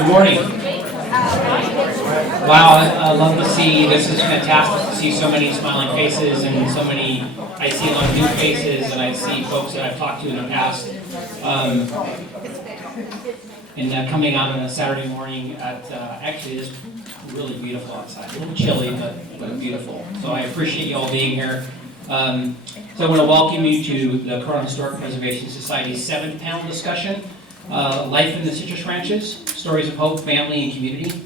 Good morning. Wow, I love to see, this is fantastic to see so many smiling faces and so many, I see a lot of new faces and I see folks that I've talked to in the past. And coming out on a Saturday morning at, actually it's really beautiful outside. A little chilly, but beautiful. So I appreciate you all being here. So I want to welcome you to the Corona Historic Preservation Society's 7th panel discussion, Life in the Citrus Ranches, Stories of Hope, Family, and Community.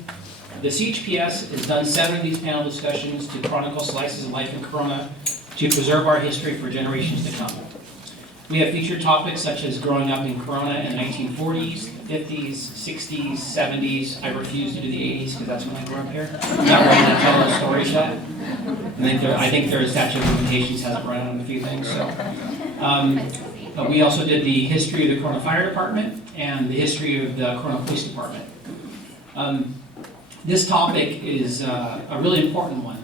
The CHPS has done 7 of these panel discussions to chronicle slices of life in Corona to preserve our history for generations to come. We have featured topics such as growing up in Corona in the 1940s, 50s, 60s, 70s. I refuse to do the 80s because that's when I grew up here. I'm not ready to tell those stories yet. I think their statute of limitations hasn't run out on a few things. So, but we also did the history of the Corona Fire Department and the history of the Corona Police Department. This topic is a really important one.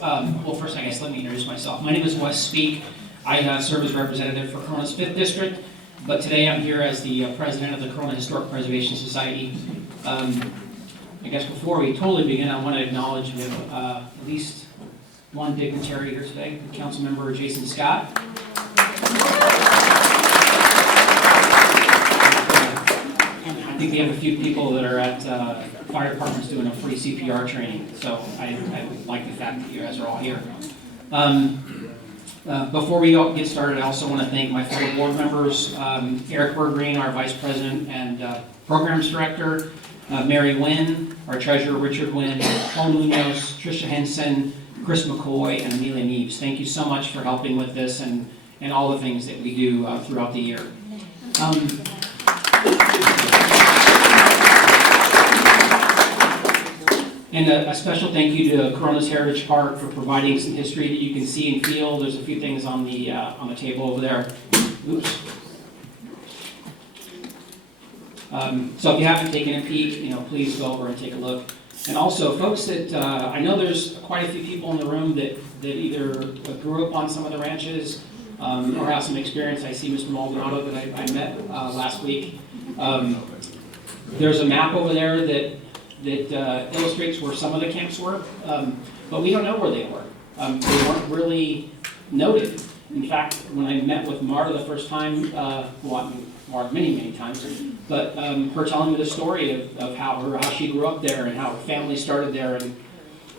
Well, first, I guess, let me introduce myself. My name is Wes Speak. I serve as representative for Corona's 5th District, but today I'm here as the president of the Corona Historic Preservation Society. I guess before we totally begin, I want to acknowledge we have at least one dignitary here today, Councilmember Jason Scott. I think we have a few people that are at fire departments doing a free CPR training, so I like the fact that you guys are all here. Before we get started, I also want to thank my fellow board members, Eric Bergreen, our Vice President and Programs Director, Mary Wynn, our Treasurer Richard Wynn, Paul Munoz, Tricia Henson, Chris McCoy, and Amelia Neves. Thank you so much for helping with this and all the things that we do throughout the year. And a special thank you to Corona's Heritage Park for providing some history that you can see and feel. There's a few things on the table over there. Oops. So if you haven't taken a peek, please go over and take a look. And also, folks that I know there's quite a few people in the room that either grew up on some of the ranches or have some experience. I see Mr. Maldonado that I met last week. There's a map over there that illustrates where some of the camps were, but we don't know where they were. They weren't really noted. In fact, when I met with Marta the first time, Marta many times, but her telling me the story of how she grew up there and how her family started there,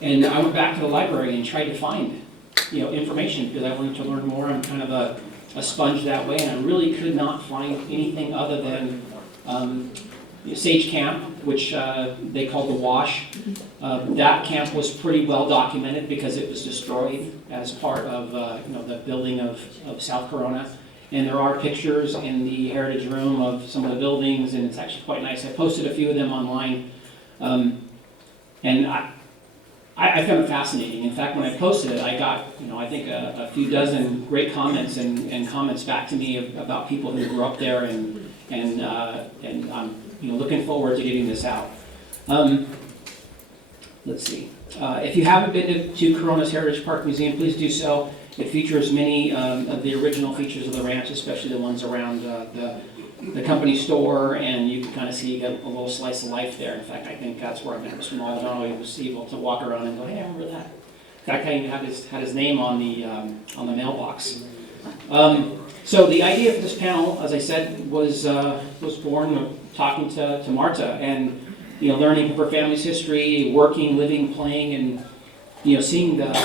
and I went back to the library and tried to find information because I wanted to learn more. I'm kind of a sponge that way, and I really could not find anything other than Sage Camp, which they called the Wash. That camp was pretty well documented because it was destroyed as part of the building of South Corona. And there are pictures in the Heritage Room of some of the buildings, and it's actually quite nice. I posted a few of them online, and I found it fascinating. In fact, when I posted it, I got I think a few dozen great comments and comments back to me about people who grew up there, and I'm looking forward to getting this out. Let's see. If you haven't been to Corona's Heritage Park Museum, please do so. It features many of the original features of the ranch, especially the ones around the company store, and you can kind of see you get a little slice of life there. In fact, I think that's where I met Mr. Maldonado. He was able to walk around and go, hey, I remember that. In fact, I even had his name on the mailbox. So the idea for this panel, as I said, was born talking to Marta and learning of her family's history, working, living, playing, and seeing the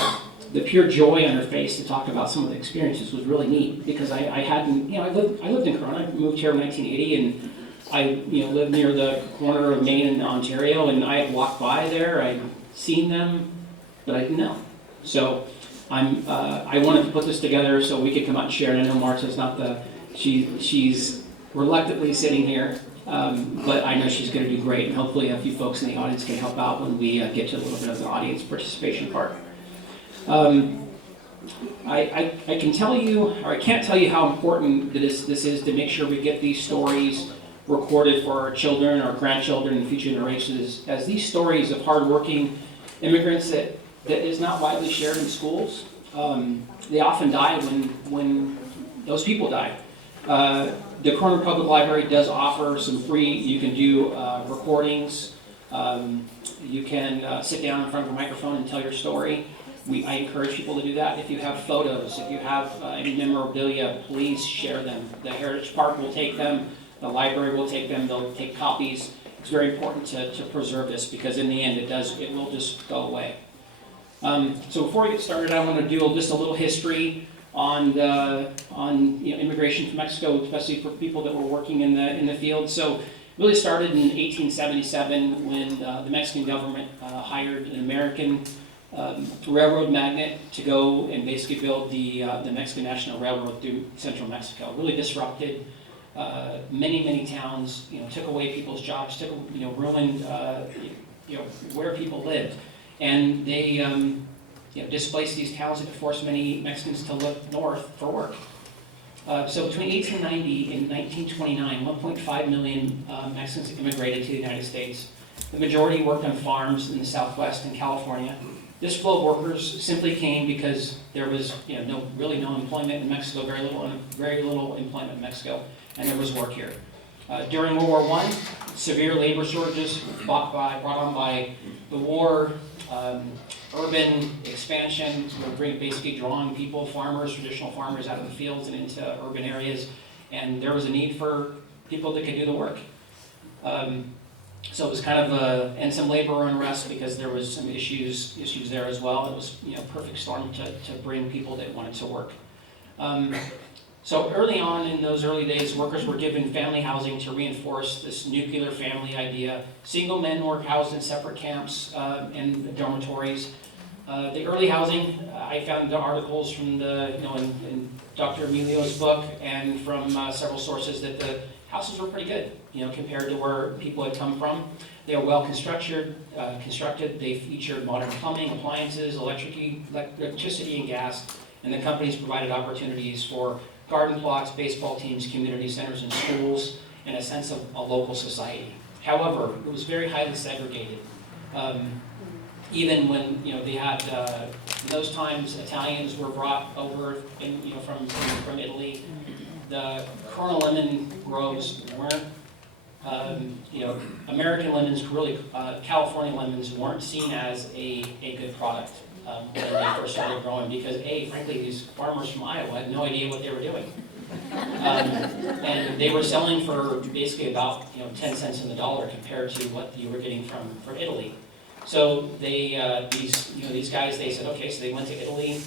pure joy on her face to talk about some of the experiences was really neat because I hadn't I lived in Corona. I moved here in 1980, and I lived near the corner of Maine and Ontario, and I had walked by there. I'd seen them, but I didn't know. So I wanted to put this together so we could come out and share. And I know Marta's not she's reluctantly sitting here, but I know she's going to do great, and hopefully a few folks in the audience can help out when we get to a little bit of the audience participation part. I can tell you, or I can't tell you how important this is to make sure we get these stories recorded for our children, our grandchildren, and future generations, as these stories of hardworking immigrants that is not widely shared in schools. They often die when those people die. The Corona Public Library does offer some free, you can do recordings, you can sit down in front of a microphone and tell your story. I encourage people to do that. If you have photos, if you have any memorabilia, please share them. The Heritage Park will take them, the library will take them, they'll take copies. It's very important to preserve this because in the end it will just go away. So before we get started, I want to do just a little history on immigration from Mexico, especially for people that were working in the field. So it really started in 1877 when the Mexican government hired an American railroad magnate to go and basically build the Mexican National Railroad through central Mexico. It really disrupted many towns. Took away people's jobs, ruined where people lived, and they displaced these towns and forced many Mexicans to look north for work. So between 1890 and 1929, 1.5 million Mexicans immigrated to the United States. The majority worked on farms in the Southwest and California. This flow of workers simply came because there was really no employment in Mexico, very little employment in Mexico, and there was work here. During World War I, severe labor shortages brought on by the war, urban expansion, basically drawing people, traditional farmers out of the fields and into urban areas, and there was a need for people that could do the work. So it was kind of and some labor unrest because there was some issues there as well. It was perfect storm to bring people that wanted to work. So early on in those early days, workers were given family housing to reinforce this nuclear family idea. Single men were housed in separate camps and dormitories. The early housing, I found the articles from in Dr. Emilio's book and from several sources that the houses were pretty good, compared to where people had come from. They were well constructed. They featured modern plumbing, appliances, electricity and gas, and the companies provided opportunities for garden plots, baseball teams, community centers, and schools, and a sense of a local society. However, it was very highly segregated. Even when they had in those times, Italians were brought over from Italy. The Corona lemon groves weren't, American lemons, really California lemons weren't seen as a good product when they first started growing because frankly, these farmers from Iowa had no idea what they were doing. And they were selling for basically about 10 cents on the dollar compared to what you were getting from Italy. So they these guys, they said, okay, so they went to Italy,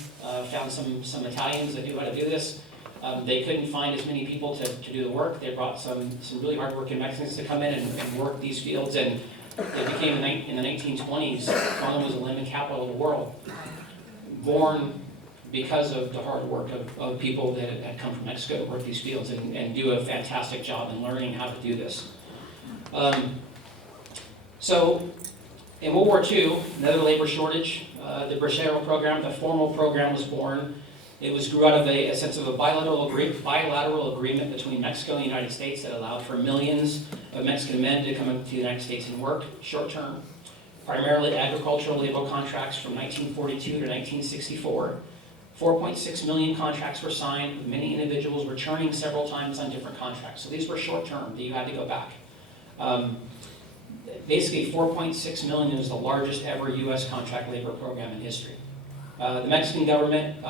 found some Italians that knew how to do this. They couldn't find as many people to do the work. They brought some really hardworking Mexicans to come in and work these fields, and it became in the 1920s, Corona was the lemon capital of the world, born because of the hard work of people that had come from Mexico to work these fields and do a fantastic job in learning how to do this. So in World War II, another labor shortage, the Bracero program, the formal program was born. It grew out of a sense of a bilateral agreement between Mexico and the United States that allowed for millions of Mexican men to come into the United States and work short-term, primarily agricultural labor contracts from 1942 to 1964. 4.6 million contracts were signed. Many individuals were churning several times on different contracts. So these were short-term that you had to go back. Basically, 4.6 million was the largest ever U.S. contract labor program in history. The Mexican government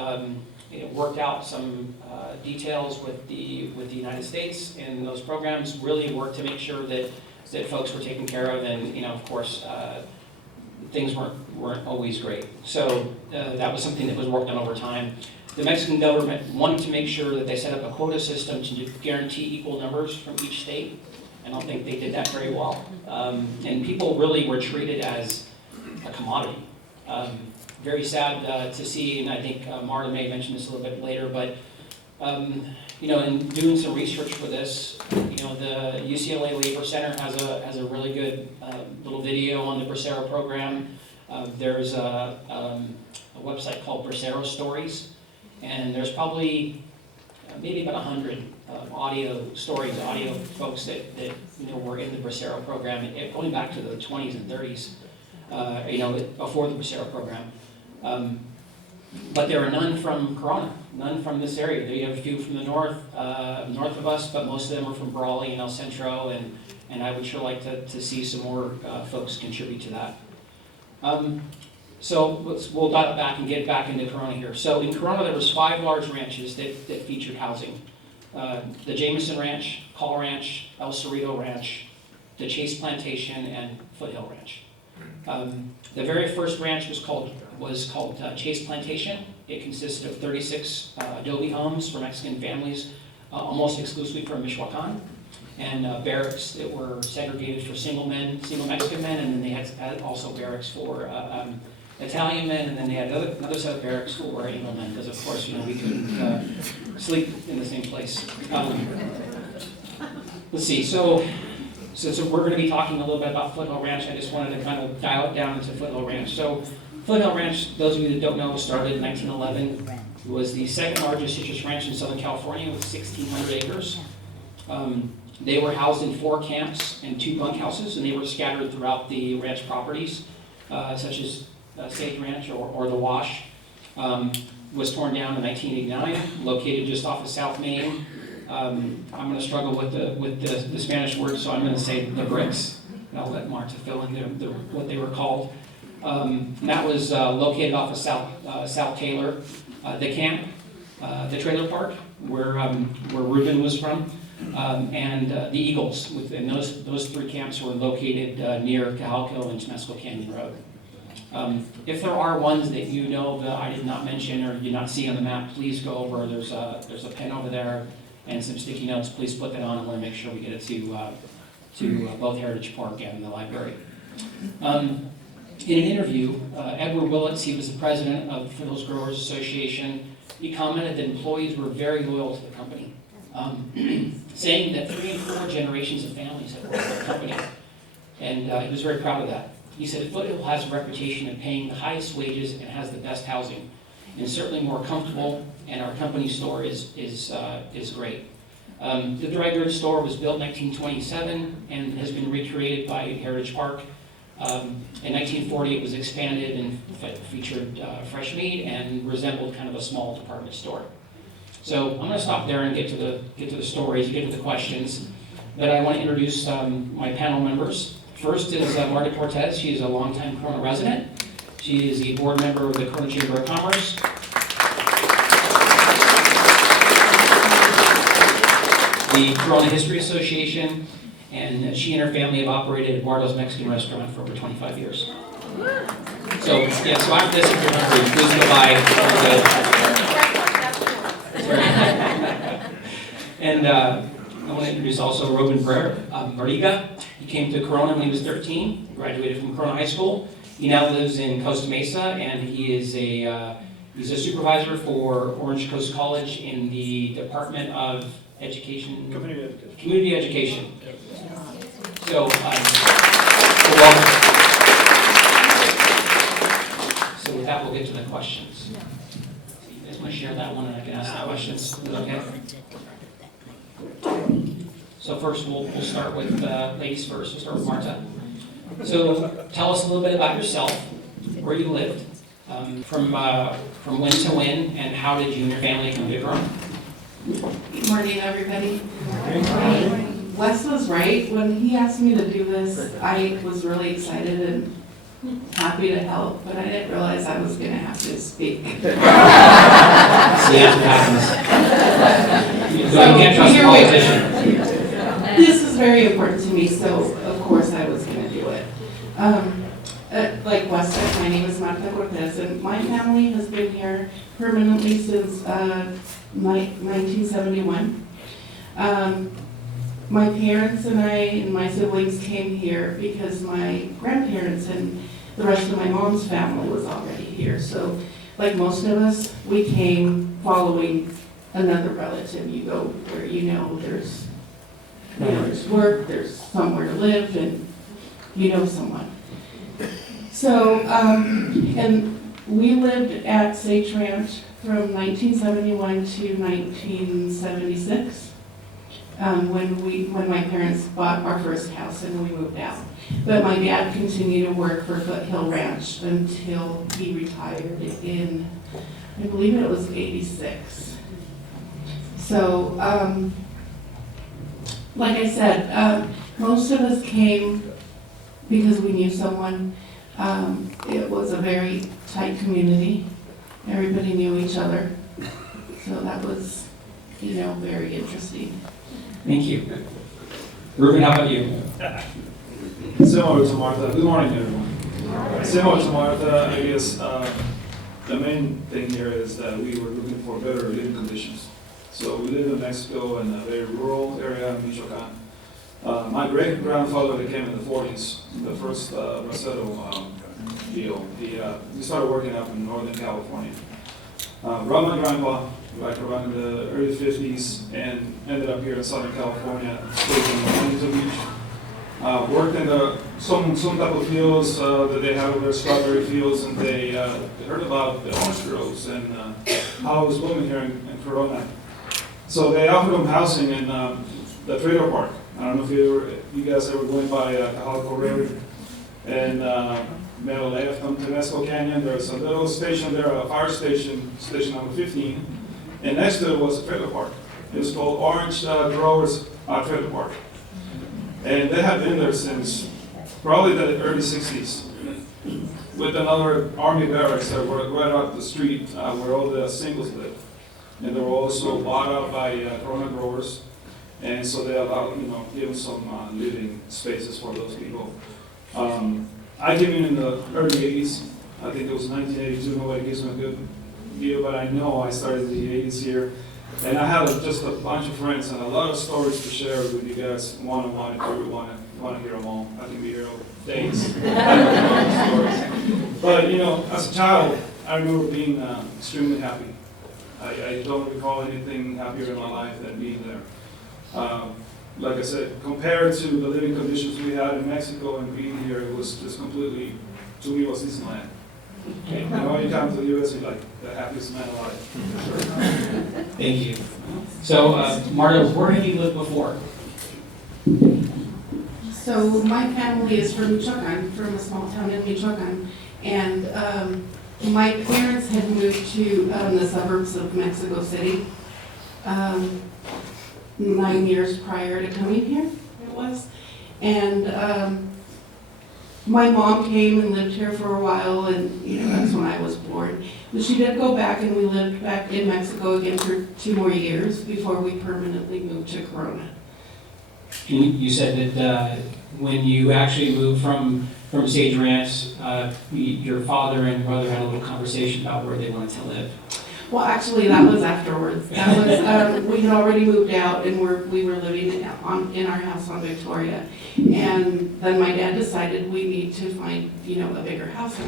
worked out some details with the United States, and those programs really worked to make sure that folks were taken care of, and of course things weren't always great. So that was something that was worked on over time. The Mexican government wanted to make sure that they set up a quota system to guarantee equal numbers from each state. I don't think they did that very well, and people really were treated as a commodity. Very sad to see, and I think Marta may mention this a little bit later, but in doing some research for this, the UCLA Labor Center has a really good little video on the Bracero program. There's a website called Bracero Stories, and there's probably maybe about 100 audio folks that were in the Bracero program, going back to the 20s and 30s, before the Bracero program. But there are none from Corona, none from this area. They have a few from the north of us, but most of them are from Brawley and El Centro, and I would sure like to see some more folks contribute to that. So we'll dial it back and get back into Corona here. So in Corona, there was 5 large ranches that featured housing. The Jameson Ranch, Call Ranch, El Cerrito Ranch, the Chase Plantation, and Foothill Ranch. The very first ranch was called Chase Plantation. It consisted of 36 adobe homes for Mexican families, almost exclusively from Michoacan, and barracks that were segregated for single Mexican men, and then they had also barracks for Italian men, and then they had another set of barracks for Anglo men, because of course, we couldn't sleep in the same place. Let's see, so we're going to be talking a little bit about Foothill Ranch. I just wanted to kind of dial it down into Foothill Ranch. So Foothill Ranch, those of you that don't know, started in 1911. It was the second largest citrus ranch in Southern California with 1,600 acres. They were housed in 4 camps and 2 bunkhouses, and they were scattered throughout the ranch properties, such as Sage Ranch or the Wash. Was torn down in 1989, located just off of South Main. I'm going to struggle with the Spanish word, so I'm going to say the bricks. And I'll let Marta fill in what they were called. And that was located off of South Taylor. The camp, the trailer park, where Ruben was from, and the Eagles. And those 3 camps were located near Cajalco and Temescal Canyon Road. If there are ones that you know that I did not mention or you not see on the map, please go over. There's a pen over there and some sticky notes. Please put that on. I want to make sure we get it to both Heritage Park and the library. In an interview, Edward Willits, he was the president of the Foothills Growers Association, he commented that employees were very loyal to the company, saying that 3 and 4 generations of families had worked for the company, and he was very proud of that. He said, Foothill has a reputation of paying the highest wages and has the best housing, and certainly more comfortable, and our company store is great. The dry goods store was built in 1927 and has been recreated by Heritage Park. In 1940, it was expanded and featured fresh meat and resembled kind of a small department store. So I'm going to stop there and get to the stories, get to the questions. But I want to introduce my panel members. First is Marta Cortez. She is a longtime Corona resident. She is a board member of the Corona Chamber of Commerce. The Corona History Association, and she and her family have operated Eduardo's Mexican restaurant for over 25 years. So, yeah, so after this, if you're hungry, please go by. And I want to introduce also Ruben Barriga. He came to Corona when he was 13, graduated from Corona High School. He now lives in Costa Mesa, and he is he's a supervisor for Orange Coast College in the Department of Education. Community Education. So, welcome. So with that, we'll get to the questions. So you guys want to share that one, and I can ask the questions. Is that okay? So first, we'll start with ladies first. We'll start with Marta. So tell us a little bit about yourself, where you lived, from when to when, and how did you and your family come to Corona? Good morning, everybody. Wes was right. When he asked me to do this, I was really excited and happy to help, but I didn't realize I was going to have to speak. See, that happens. You can't trust a politician. This is very important to me, so of course I was going to do it. Like Wes said, my name is Marta Cortez, and my family has been here permanently since 1971. My parents and I and my siblings came here because my grandparents and the rest of my mom's family was already here. So, like most of us, we came following another relative. You go where there's there's work, there's somewhere to live, and someone. So, and we lived at Sage Ranch from 1971 to 1976, when my parents bought our first house and we moved out. But my dad continued to work for Foothill Ranch until he retired in I believe it was 86. So, like I said, most of us came because we knew someone. It was a very tight community. Everybody knew each other. So that was, very interesting. Thank you. Ruben, how about you? Similar to Martha. Good morning, everyone. Similar to Martha, I guess the main thing here is that we were looking for better living conditions. So we live in Mexico in a very rural area in Michoacan. My great-grandfather that came in the 40s, the first Bracero deal, he started working up in Northern California. Brought my grandpa back around in the early 50s and ended up here in Southern California, stayed in Huntington Beach. Worked in some type of fields that they have over there, strawberry fields, and they heard about the orange groves and how it was blooming here in Corona. So they offered them housing in the trailer park. I don't know if you guys ever went by Cajalico River and made a left on Temesco Canyon. There's a little station there, a fire station, station number 15, and next to it was a trailer park. It was called Orange Growers Trailer Park. And they have been there since probably the early 60s with another army barracks that were right up the street where all the singles lived. And they were also bought up by Corona growers. And so they allowed, give some living spaces for those people. I came in the early 80s. I think it was 1982. Nobody gives me a good deal, but I know I started in the 80s here. And I have just a bunch of friends and a lot of stories to share with you guys one-on-one if you want to hear them all. I can be here all days. But, as a child, I remember being extremely happy. I don't recall anything happier in my life than being there. Like I said, compared to the living conditions we had in Mexico and being here, it was just completely, to me, it was Disneyland. You come to the U.S., you're like the happiest man alive. Thank you. So, Marta, where have you lived before? So my family is from Michoacan, from a small town in Michoacan. And my parents had moved to the suburbs of Mexico City 9 years prior to coming here, it was. And my mom came and lived here for a while, and that's when I was born. But she did go back, and we lived back in Mexico again for 2 more years before we permanently moved to Corona. You said that when you actually moved from Sage Ranch, your father and brother had a little conversation about where they wanted to live. Well, actually, that was afterwards. That was we had already moved out, and we were living in our house on Victoria. And then my dad decided we need to find a bigger house, a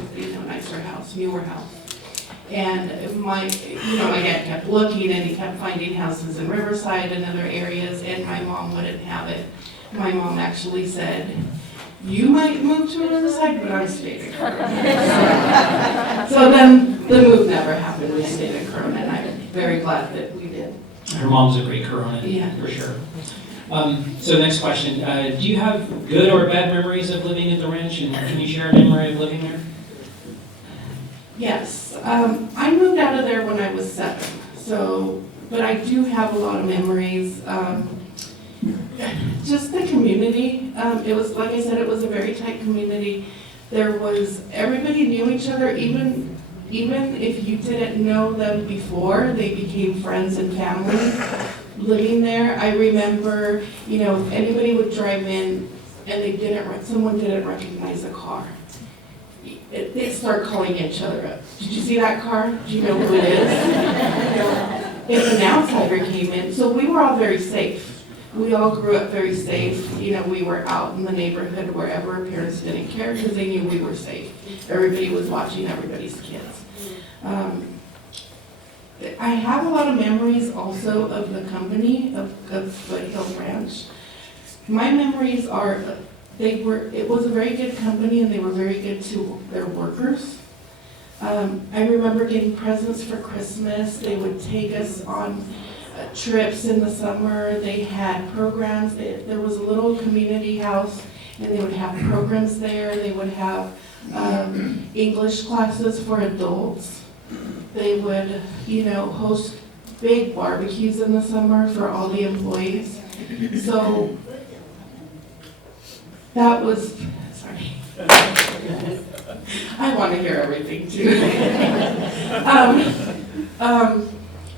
nicer house, newer house. And my dad kept looking, and he kept finding houses in Riverside and other areas, and my mom wouldn't have it. My mom actually said, "You might move to Riverside, but I'm staying in Corona." So then the move never happened. We stayed in Corona, and I'm very glad that we did. Her mom's a great Corona, Yeah. for sure. So next question, do you have good or bad memories of living at the ranch, and can you share a memory of living there? Yes, I moved out of there when I was 7, but I do have a lot of memories. Just the community, it was, like I said, it was a very tight community. Everybody knew each other, even if you didn't know them before, they became friends and family living there. I remember, if anybody would drive in and someone didn't recognize a car, they'd start calling each other up. "Did you see that car? Do you know who it is?" If an outsider came in, so we were all very safe. We all grew up very safe. We were out in the neighborhood wherever our parents didn't care because they knew we were safe. Everybody was watching everybody's kids. I have a lot of memories also of the company of Foothill Ranch. My memories are, it was a very good company, and they were very good to their workers. I remember getting presents for Christmas. They would take us on trips in the summer. They had programs. There was a little community house, and they would have programs there. They would have English classes for adults. they would, host big barbecues in the summer for all the employees. So that was, sorry. I want to hear everything too.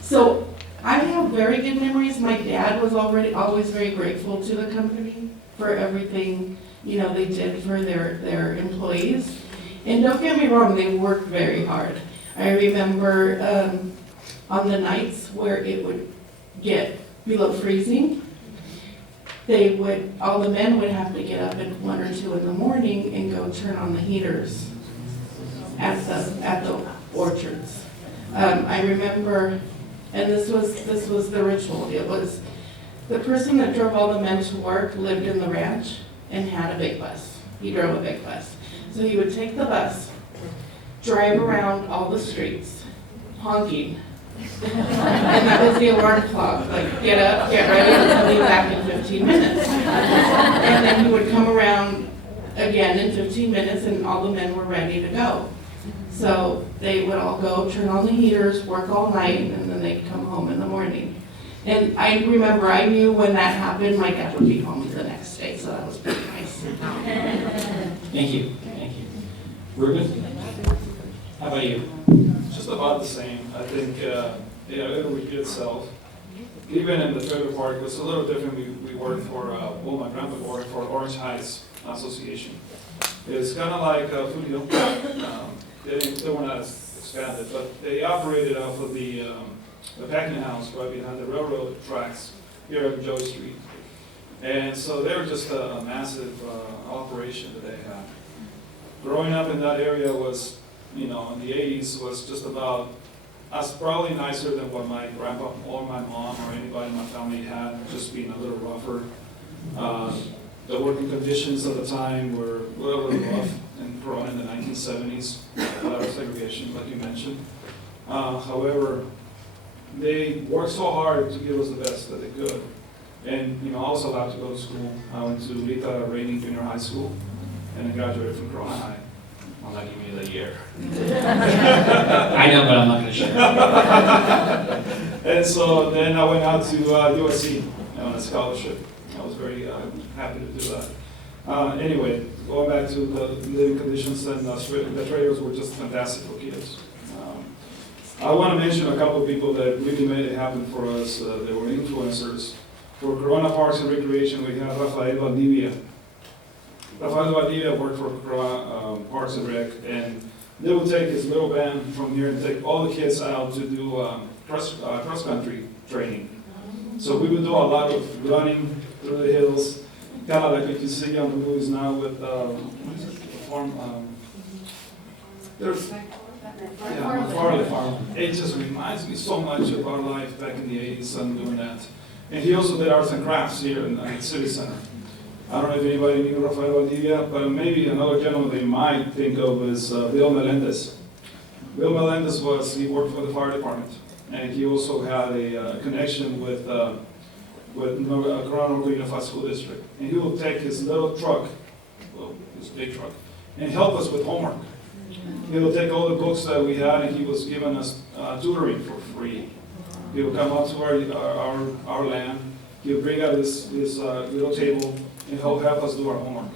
So I have very good memories. My dad was always very grateful to the company for everything, they did for their employees. And don't get me wrong, they worked very hard. I remember on the nights where it would get below freezing, all the men would have to get up at 1 or 2 in the morning and go turn on the heaters at the orchards. I remember, and this was the ritual. It was the person that drove all the men to work lived in the ranch and had a big bus. He drove a big bus. So he would take the bus, drive around all the streets, honking. And that was the alarm clock, like get up, get ready, and be back in 15 minutes. And then he would come around again in 15 minutes and all the men were ready to go. So they would all go, turn on the heaters, work all night, and then they'd come home in the morning. And I remember, I knew when that happened, my dad would be home the next day, so that was pretty nice. Thank you. Ruben? How about you? Just about the same. I think, it'll repeat itself. Even in the trailer park, it was a little different. We worked for, my grandpa worked for Orange Heights Association. It's kind of like Food Hill. They were not as expanded, but they operated off of the packing house right behind the railroad tracks here at Joy Street. And so they were just a massive operation that they had. Growing up in that area was, in the 80s, was just about as probably nicer than what my grandpa or my mom or anybody in my family had, just being a little rougher. The working conditions of the time were a little rough and growing in the 1970s, a lot of segregation, like you mentioned. However, they worked so hard to give us the best that they could. And, I was allowed to go to school. I went to Rita Rainey Junior High School and then graduated from Corona High. I'm not giving you the year. I know, but I'm not going to share. And so then I went out to USC on a scholarship. I was very happy to do that. Anyway, going back to the living conditions, and the trailers were just fantastic for kids. I want to mention a couple of people that really made it happen for us. They were influencers. For Corona Parks and Recreation, we have Rafael Valdivia. Rafael Valdivia worked for Parks and Rec, and they would take his little band from here and take all the kids out to do cross-country training. So we would do a lot of running through the hills, kind of like what you see on the movies now with Farley. It just reminds me so much of our life back in the 80s and doing that. And he also did arts and crafts here in the City Center. I don't know if anybody knew Rafael Valdivia, but maybe another gentleman they might think of is Bill Melendez. Bill Melendez he worked for the fire department, and he also had a connection with Corona Unified School District. And he would take his little truck, his big truck, and help us with homework. He would take all the books that we had, and he was giving us tutoring for free. He would come up to our land. He would bring out his little table and help us do our homework.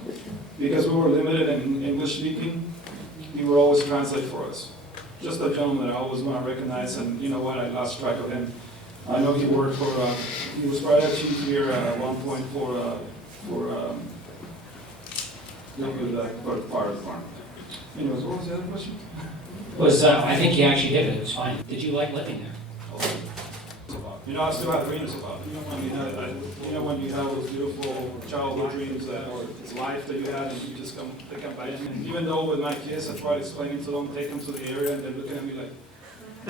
Because we were limited in English speaking, he would always translate for us. Just a gentleman that I always want to recognize, and you know what, I lost track of him. I know he worked for, he was right at chief here at one point for the fire department. Anyways, what was the other question? I think he actually did it. It was fine. Did you like living there? I still have dreams about it. When you have those beautiful childhood dreams or life that you had, and you just they come by. And even though with my kids, I try to explain it to them, take them to the area, and they're looking at me like,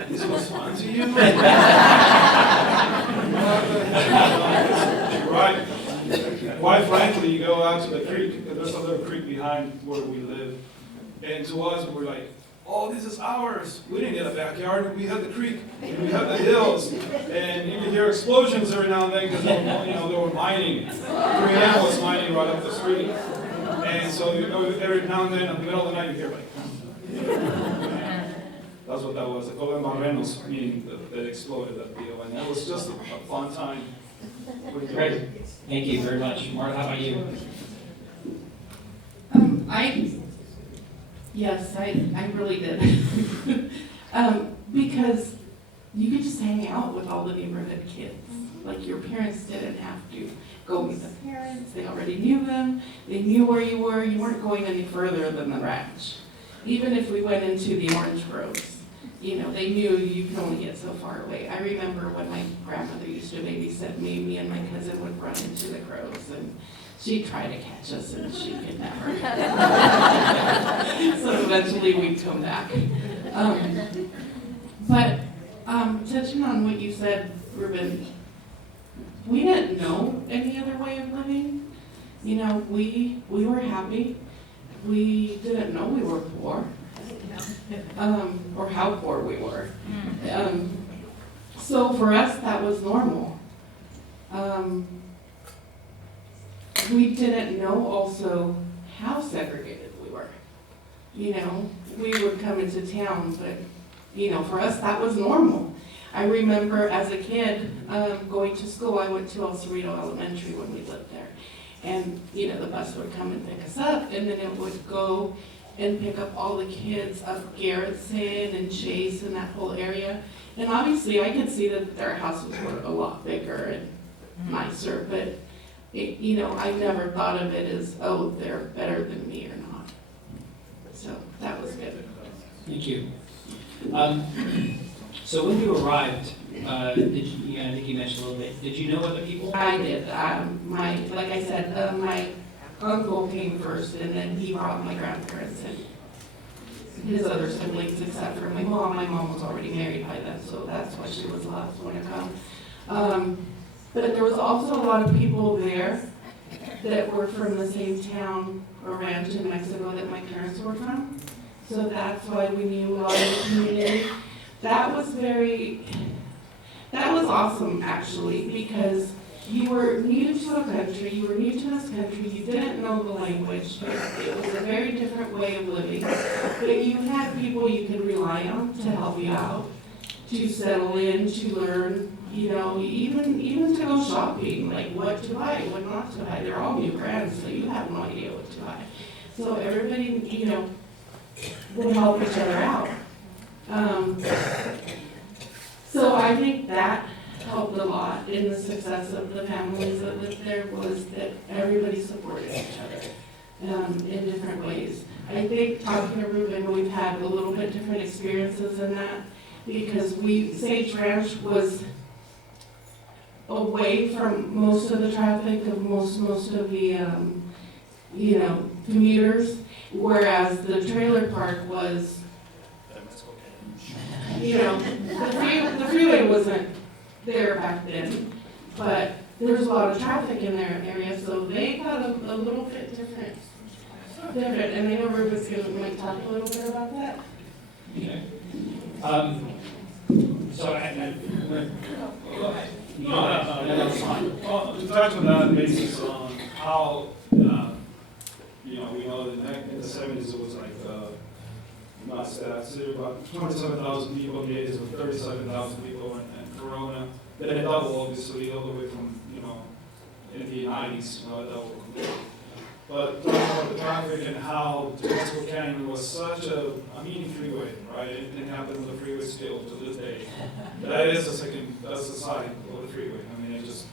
"This was fun to you?" Right. Quite frankly, you go out to the creek, because there's a little creek behind where we live, and to us, we're like, "Oh, this is ours. We didn't get a backyard. We had the creek, and we had the hills, and you can hear explosions every now and then because they were mining. 3M was mining right up the street, and so every now and then in the middle of the night you hear like." That's what that was. I call it Marrenos, meaning that exploded that deal. And it was just a fun time. Great, thank you very much. Martha, how about you? Yes, I really did. Because you could just hang out with all the neighborhood kids. Like your parents didn't have to go meet the parents, they already knew them, they knew where you weren't going any further than the ranch. Even if we went into the orange groves, you know, they knew you can only get so far away. I remember when my grandmother used to babysit me and my cousin would run into the groves and she'd try to catch us and she could never. So eventually we'd come back. But touching on what you said, Ruben, we didn't know any other way of living. You know, we were happy. We didn't know we were poor, or how poor we were. So for us, that was normal. We didn't know also how segregated we were. You know, we would come into town, but, you know, for us, that was normal. I remember as a kid going to school, I went to El Cerrito Elementary when we lived there. And, you know, the bus would come and pick us up, and then it would go and pick up all the kids up Garrettson and Chase and that whole area. And obviously, I could see that their houses were a lot bigger and nicer, but, it, you know, I never thought of it as, oh, they're better than me or not. So that was good. Thank you. So when you arrived, did you, I think you mentioned a little bit, did you know other people? I did. Like I said, my uncle came first, and then he brought my grandparents and his other siblings, except for my mom. My mom was already married by then, so that's why she was the last one to come. But there was also a lot of people there that were from the same town or ranch in Mexico that my parents were from. So that's why we knew a lot of the community. That was awesome actually, because you were new to a country, you were new to this country, you didn't know the language, it was a very different way of living, but you had people you could rely on to help you out, to settle in, to learn, you know, even to go shopping, like what to buy, what not to buy. They're all new brands, so you have no idea what to buy. So everybody, you know, would help each other out. So I think that helped a lot in the success of the families that lived there, was that everybody supported each other in different ways. I think talking to Ruben, we've had a little bit different experiences in that, because Sage Ranch was away from most of the traffic of most of the you know, commuters, whereas the trailer park was, you know, the freeway wasn't there back then, but there was a lot of traffic in their area, so they got a little bit different. And I know Ruben's might talk a little bit about that. Okay. So no, that's fine. Well, to touch on that basis on how, you know, we know that in the 70s it was like, not stats, there were about 27,000 people in the 80s, with 37,000 people in Corona. Then it doubled, obviously, all the way from, you know, in the 90s, you know, it doubled completely. But talking about the traffic and how Mexico Canyon was such a mini freeway, right? Anything happens on the freeway still to this day. That is that's the side of the freeway. I mean, it just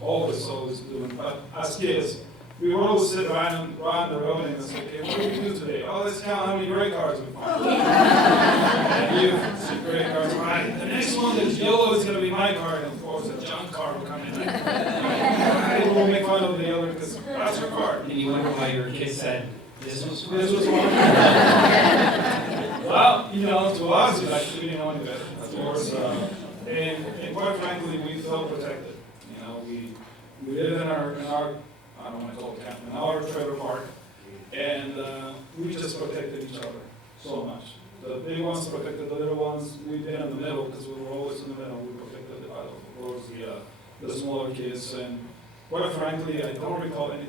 always doing. But as kids, we would always sit around the road and say, okay, what do we do today? Oh, let's count how many gray cars we find. And you see gray cars, right? The next one that's yellow is going to be my car, and of course, a junk car will come in. Right? We'll make fun of the other because that's your car. And you wonder why your kid said, this was This was one. Well, you know, to us, it's actually we didn't know any better, of course. And quite frankly, we felt protected. You know, we live in our I don't want to call it camp, in our trailer park, and we just protected each other so much. The big ones protected the little ones. We've been in the middle because we were always in the middle. We protected the smaller kids, and quite frankly, I don't recall any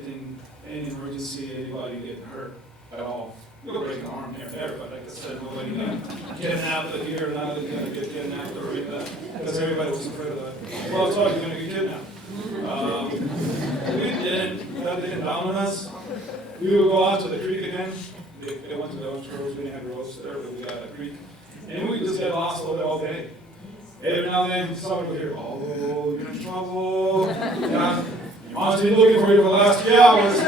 emergency, anybody getting hurt at all. We were break an arm here or there, but like I said, nobody got kidnapped here, now they're gonna get kidnapped or anything like that, because everybody was afraid of that. Well, it's all you're gonna get kidnapped. That didn't down on us. We would go out to the creek again. They went to the roads, we didn't have roads there, but we got a creek. And we just get lost all day. Every now and then, somebody would hear, oh, you're in trouble. Yeah, your mom's been looking for you for the last 3 hours.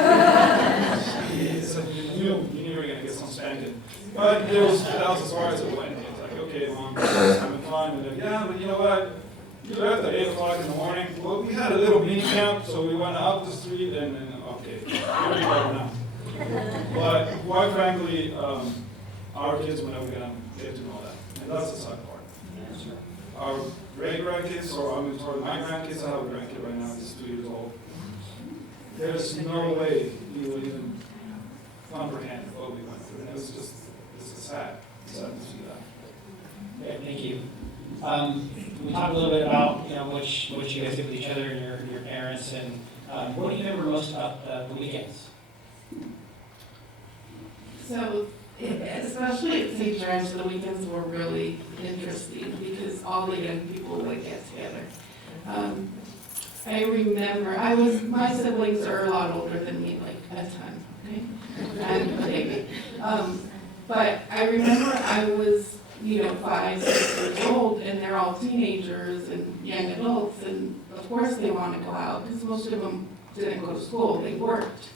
Jeez, you knew you were going to get some spanking. But that was as far as it went. It's like, okay, Mom, I'm having fun. And then, yeah, but you know what? You left at 8 o'clock in the morning. Well, we had a little mini camp, so we went up the street and then, okay, here we go now. But quite frankly, our kids were never going to get to know that. And that's the sad part. Our great-grandkids, or I mean, sorry, my grandkids, I have a grandkid right now, he's 2 years old. There's no way you would even comprehend what we went through. And it's sad to see that. Yeah, thank you. We talked a little bit about, what you guys did with each other and your parents, and what do you remember most about the weekends? So, especially at St. George, the weekends were really interesting because all the young people would get together. I remember, my siblings are a lot older than me, like a ton, okay? I'm a baby. But I remember I was, 5, 6 years old, and they're all teenagers and young adults, and of course they want to go out because most of them didn't go to school, they worked.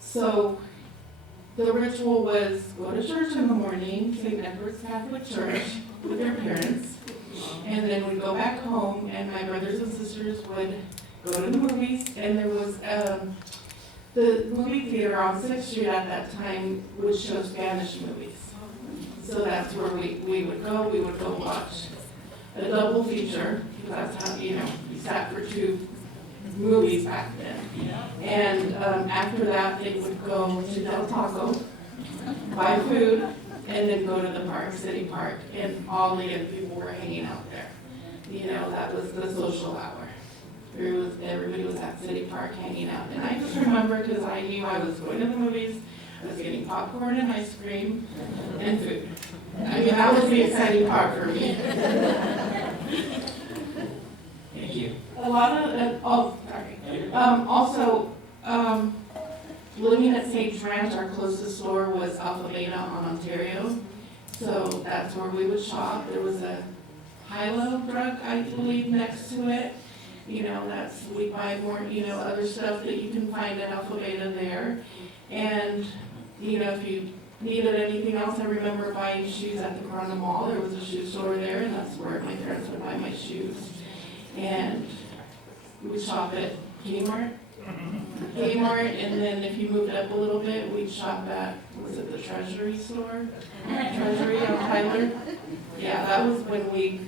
So the ritual was go to church in the morning, St. Edward's Catholic Church, with their parents, and then we'd go back home, and my brothers and sisters would go to the movies, and there was, the movie theater on 6th Street at that time would show Spanish movies. So that's where we would go watch a double feature, because that's how, we sat for 2 movies back then. And after that, they would go to Del Taco, buy food, and then go to the park, City Park, and all the young people were hanging out there. That was the social hour. Everybody was at City Park hanging out. And I just remember, because I knew I was going to the movies, I was getting popcorn and ice cream and food. I mean, that was the exciting part for me. Thank you. A lot of, living at Sage Ranch, our closest store was Alpha Beta on Ontario. So that's where we would shop. There was a Hilo drug, I believe, next to it. We buy more, other stuff that you can find at Alpha Beta there. And, if you needed anything else, I remember buying shoes at the Corona Mall. There was a shoe store there, and that's where my parents would buy my shoes. And we would shop at Kmart, and then if you moved up a little bit, we'd shop at, was it the Treasury store? Treasury on Tyler? Yeah, that was when we,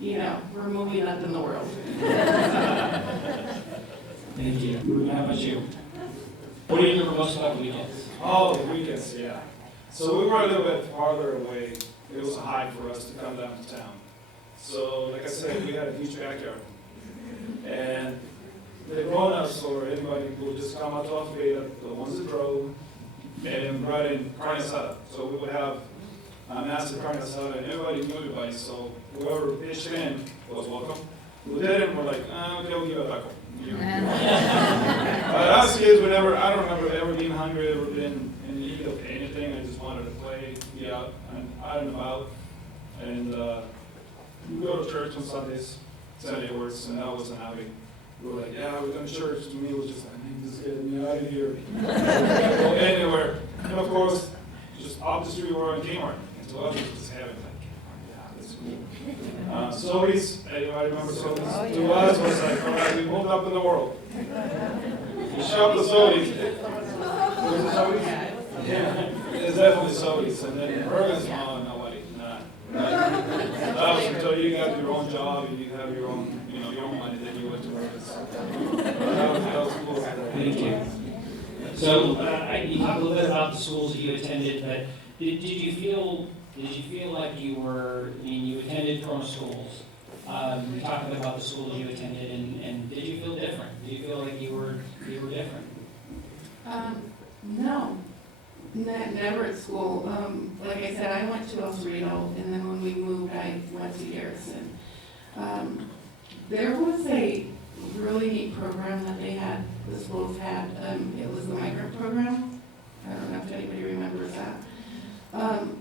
were moving up in the world. Thank you. How about you? What do you remember most about the weekends? Oh, the weekends, yeah. So we were a little bit farther away. It was a hike for us to come down to town. So, like I said, we had a huge backyard. And the grown-ups or anybody would just come out to Alpha Beta, the ones that drove, and brought in carne asada. So we would have a massive carne asada, and everybody knew everybody. So whoever pitched in was welcome. Who didn't, we're like, okay, we'll give a taco. Us kids, I don't remember ever being hungry, ever been in need of anything. I just wanted to play, be out and about. And we go to church on Sundays, Saturday works, and that was an outing. We were like, yeah, we're going to church. To me, it was just like, just get me out of here. Go anywhere. And of course, just off the street, we're in Kmart. And to us, it was just heaven. Like, yeah, that's cool. Sobeys, anybody remember Sobeys? Oh, yeah. To us, it was like, all right, we moved up in the world. We shopped the Sobeys. Was it Sobeys? Yeah, it's definitely Sobeys. And then burgers, oh, nobody, nah. That was until you got your own job and you have your own, your own money, then you went to burgers. That was cool. Thank you. So, you talked a little bit about the schools that you attended, but did you feel like you were, you attended Corona schools? You talked a bit about the schools you attended, and did you feel different? Did you feel like you were different? No. Never at school. Like I said, I went to El Cerrito, and then when we moved, I went to Garrison. There was a really neat program that they had, the schools had. It was the migrant program. I don't know if anybody remembers that.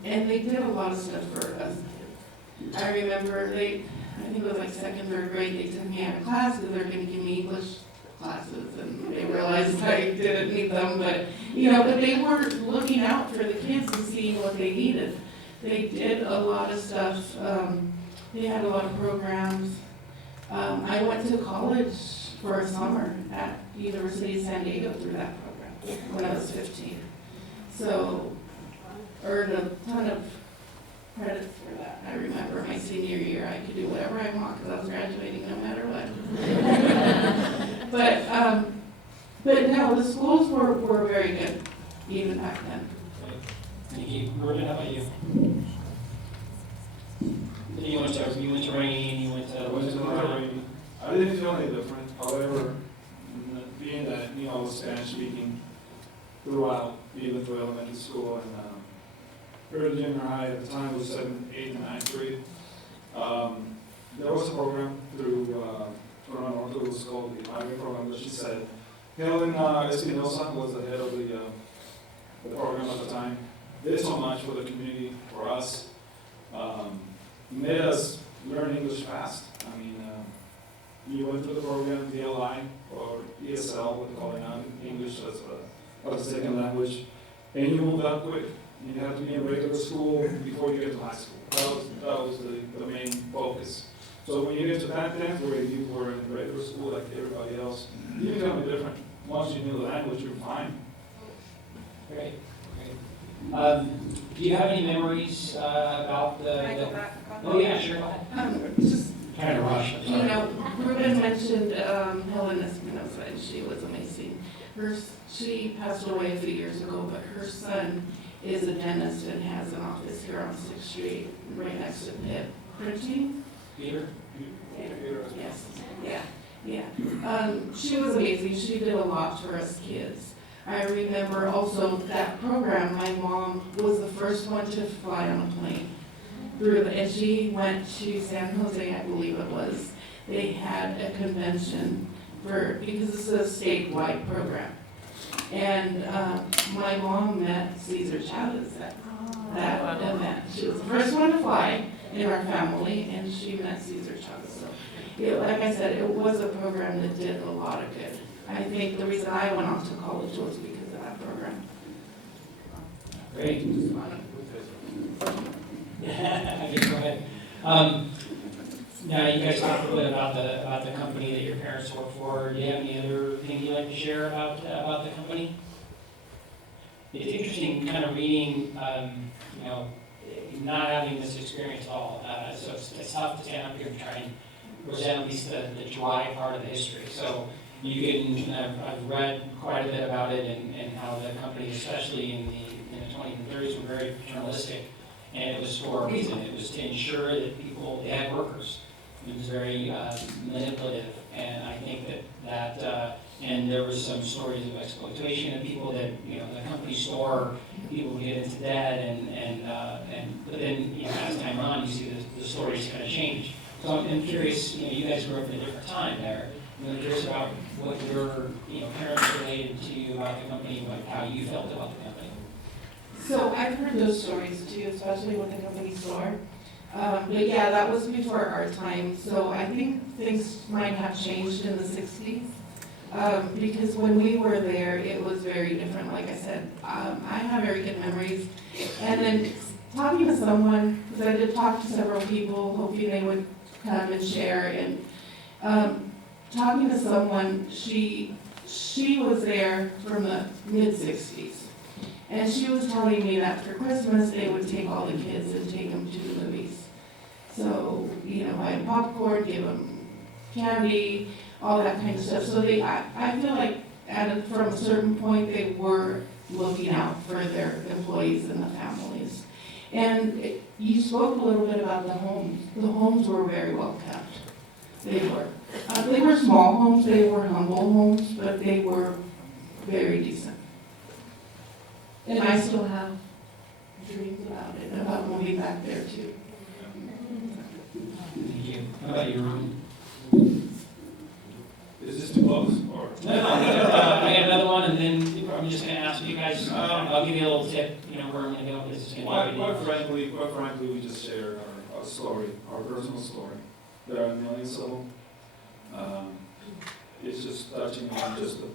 And they did a lot of stuff for us. I remember I think it was like second, third grade, they took me out of class because they were going to give me English classes, and they realized I didn't need them, but they were looking out for the kids and seeing what they needed. They did a lot of stuff. They had a lot of programs. I went to college for a summer at University of San Diego through that program when I was 15. So, earned a ton of credits for that. I remember my senior year, I could do whatever I want because I was graduating no matter what. But no, the schools were very good, even back then. Thank you. Ruben, how about you? You went to Rain, you went to... I went to Monterrey. I didn't feel any different. However, being that, I was Spanish speaking throughout, even through elementary school and early junior high at the time was 7th, 8th, and 9th grade. There was a program through Corona Norte, it was called the Migrant Program, which she said. Helen Espinosa was the head of the program at the time. Did so much for the community, for us. Made us learn English fast. I mean, you went through the program, DLI, or ESL, what they call it now, English as a second language, and you moved up quick. You have to be in regular school before you get to high school. That was the main focus. So when you get to that 10th grade, you were in regular school like everybody else. You become different. Once you knew the language, you're fine. Great. Do you have any memories about the... Can I go back? Oh, yeah, sure. Go ahead. Just, Kind of rush. I'm sorry. Ruben mentioned Helen Espinosa, and she was amazing. She passed away a few years ago, but her son is a dentist and has an office here on 6th Street, right next to Pitt Printing. Peter? Yes, yeah. She was amazing. She did a lot for us kids. I remember also that program, my mom was the first one to fly on a plane. And she went to San Jose, I believe it was. They had a convention because this is a statewide program. And my mom met Cesar Chavez at that event. She was the first one to fly in our family, and she met Cesar Chavez. So, like I said, it was a program that did a lot of good. I think the reason I went off to college was because of that program. Great. Yeah, go ahead. Now, you guys talked a little bit about the company that your parents work for. Do you have any other thing you'd like to share about the company? It's interesting kind of reading, not having this experience at all. So it's tough to stand up here and try and present at least the dry part of the history. So you can, I've read quite a bit about it and how the company, especially in the 20s and 30s, were very paternalistic. And it was for a reason. It was to ensure that they had workers. It was very manipulative, and I think and there was some stories of exploitation of people that, the company store, people would get into debt, but then, as time went on, you see the stories kind of change. So I'm curious, you guys grew up in a different time there. I'm curious about what your, parents related to you about the company, like how you felt about the company. So I've heard those stories too, especially with the company store. But yeah, that was before our time. So I think things might have changed in the 60s. Because when we were there, it was very different. Like I said, I have very good memories. And then talking to someone, because I did talk to several people, hoping they would come and share. And talking to someone, she was there from the mid-60s. And she was telling me that for Christmas, they would take all the kids and take them to the movies. So, buy popcorn, give them candy, all that kind of stuff. So I feel like from a certain point, they were looking out for their employees and the families. And you spoke a little bit about the homes. The homes were very well kept. They were. They were small homes, they were humble homes, but they were very decent. And I still have dreams about it, about moving back there too. Thank you. How about you, Ron? Is this too close, or? No, I got another one, and then I'm just gonna ask you guys, I'll give you a little tip, where I'm gonna go, because it's gonna be. Quite frankly, we just share our story, our personal story. There are millions of them. It's just touching on just the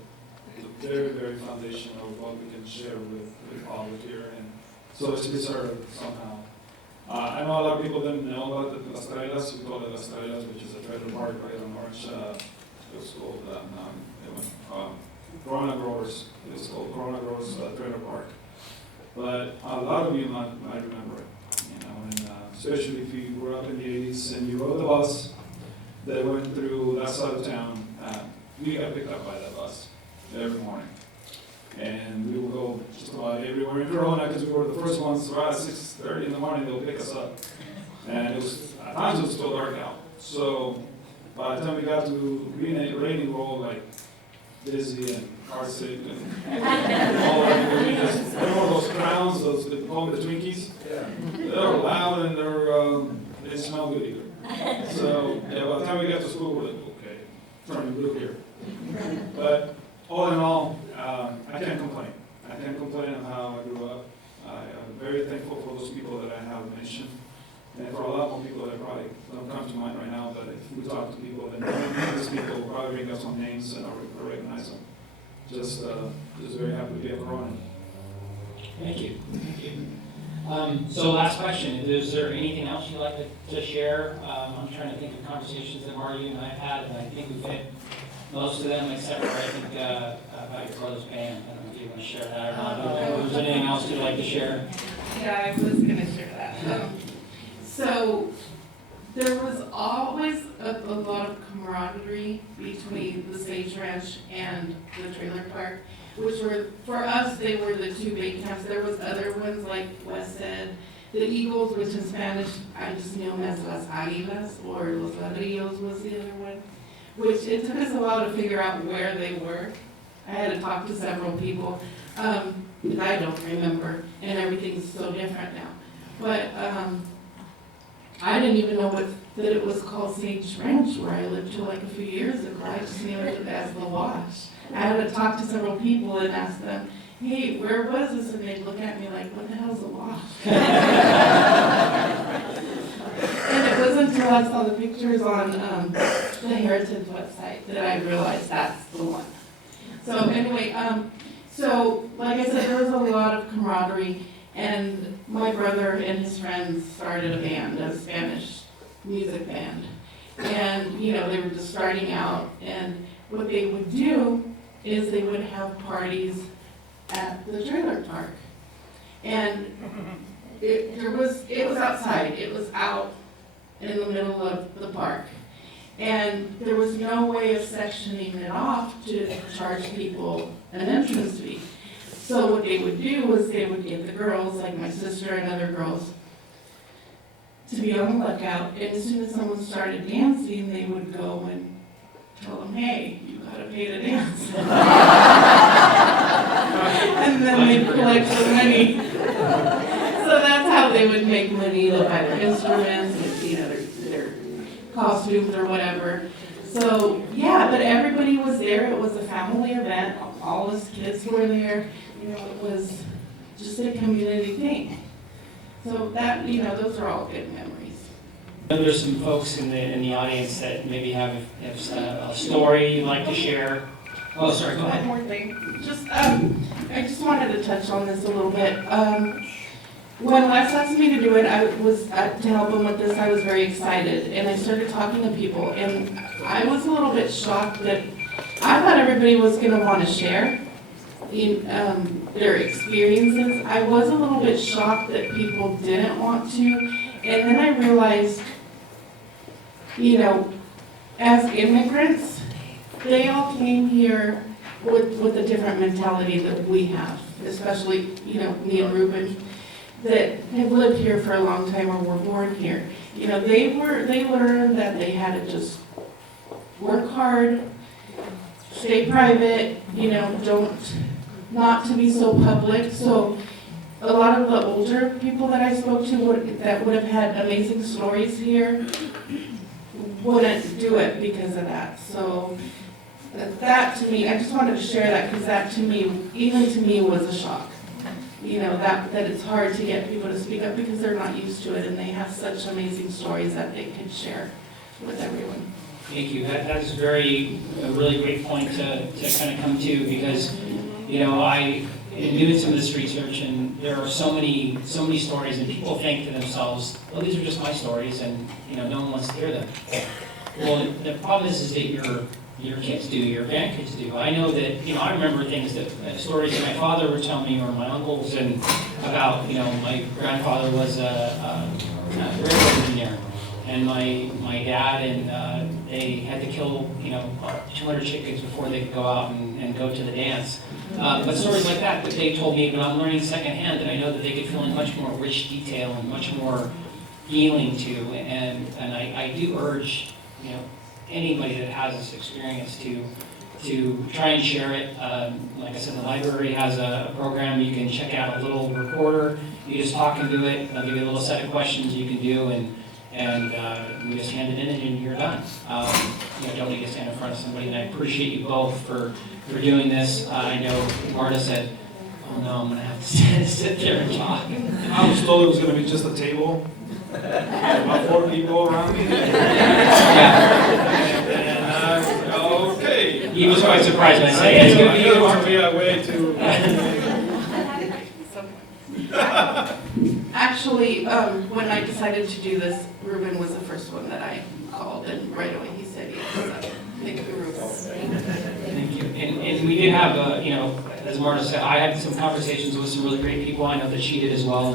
very, very foundation of what we can share with the public here, and so it's deserved somehow. I know a lot of people didn't know about the Las Trailas. We call it Las Trailas, which is a trailer park right on Orange. It was called Corona Growers. It was called Corona Growers Trailer Park. But a lot of you might remember it, and especially if you grew up in the 80s and you rode the bus that went through that side of town. We got picked up by that bus every morning. And we would go just about everywhere in Corona because we were the first ones. Around 6:30 in the morning, they'll pick us up. And it was, at times it was still dark out. So by the time we got to Rainy, we were all like dizzy and car sick and all that. Because we just, remember those crowns, they call them the Twinkies? Yeah. They were loud and they didn't smell good either. So yeah, by the time we got to school, we're like, okay, turning blue here. But all in all, I can't complain. I can't complain on how I grew up. I'm very thankful for those people that I have mentioned. And for a lot more people that probably don't come to mind right now, but if we talk to people, then these people will probably bring up some names and I'll recognize them. Just very happy to be a Corona. Thank you. Thank you. So last question, is there anything else you'd like to share? I'm trying to think of conversations that Marty and I have had, and I think we've hit most of them, except for I think about your brother's band. I don't know if you want to share that or not. If there's anything else you'd like to share? Yeah, I was gonna share that. So there was always a lot of camaraderie between the Sage Ranch and the trailer park, which were, for us, they were the two big camps. There was other ones like Wes said, the Eagles, which in Spanish, I just knew them as Las Águilas, or Los Ladrillos was the other one, which it took us a while to figure out where they were. I had to talk to several people that I don't remember, and everything's so different now. But I didn't even know that it was called Sage Ranch where I lived till like a few years ago. I just knew it as the Wash. I had to talk to several people and ask them, hey, where was this? And they'd look at me like, what the hell's a Wash? And it wasn't until I saw the pictures on the Heritage website that I realized that's the one. So anyway, so like I said, there was a lot of camaraderie. And my brother and his friends started a band, a Spanish music band. And, they were just starting out. And what they would do is they would have parties at the trailer park. And it was outside. It was out in the middle of the park. And there was no way of sectioning it off to charge people an entrance fee. So what they would do was they would get the girls, like my sister and other girls, to be on the lookout. And as soon as someone started dancing, they would go and tell them, hey, you gotta pay to dance. And then they'd collect the money. So that's how they would make money, to buy their instruments, their costumes or whatever. So, yeah, but everybody was there. It was a family event. All us kids were there. It was just a community thing. So that, those are all good memories. There's some folks in the audience that maybe have a story you'd like to share. Oh, sorry, go ahead. One more thing. I just wanted to touch on this a little bit. When Wes asked me to do it, to help him with this, I was very excited. And I started talking to people. And I was a little bit shocked that I thought everybody was going to want to share their experiences. I was a little bit shocked that people didn't want to. And then I realized, as immigrants, they all came here with a different mentality that we have, especially, me and Ruben, that have lived here for a long time or were born here. They learned that they had to just work hard, stay private, don't not to be so public, so a lot of the older people that I spoke to that would have had amazing stories here wouldn't do it because of that. So that to me, I just wanted to share that because that to me, even to me, was a shock. You know, that it's hard to get people to speak up because they're not used to it and they have such amazing stories that they could share with everyone. Thank you. That is a really great point to kind of come to because, you know, I am doing some of this research and there are so many stories and people think to themselves, well, these are just my stories and, you know, no one wants to hear them. Well, the problem is that your kids do, your grandkids do. I know that, you know, I remember things stories that my father would tell me or my uncles and about, you know, my grandfather was a railroad engineer. And my dad and they had to kill, you know, 200 chickens before they could go out and go to the dance. But stories like that they told me, but I'm learning secondhand that I know that they could fill in much more rich detail and much more feeling to. And I do urge, you know, anybody that has this experience to try and share it. Like I said, the library has a program you can check out, a little recorder. You just talk into it. They'll give you a little set of questions you can do, and you just hand it in and you're done. You know, don't need to stand in front of somebody. And I appreciate you both for doing this. I know Marta said, "Oh no, I'm going to have to sit there and talk." I was told it was going to be just a table, about 4 people around me. Yeah. And okay. He was quite surprised when I said it's going to be I want to be a way to. Actually, when I decided to do this, Ruben was the first one that I called, and right away he said yes. So, thank you, Ruben. Thank you. And we did have, you know, as Marta said, I had some conversations with some really great people. I know that she did as well,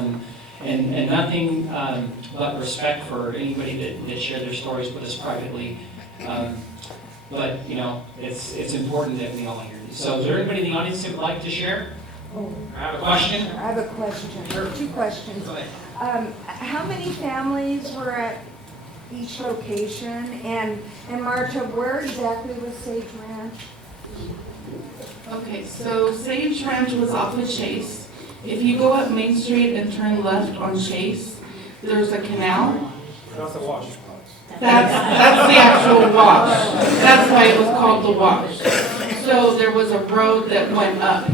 and nothing but respect for anybody that shared their stories with us privately. But you know, it's important that we all hear these. So, is there anybody in the audience that would like to share? I have a question. I have a question, or 2 questions. Go ahead. How many families were at each location? And Marta, where exactly was Sage Ranch? Okay, so Sage Ranch was off of Chase. If you go up Main Street and turn left on Chase, there's a canal. That's the wash. That's the actual wash. That's why it was called the wash. So there was a road that went up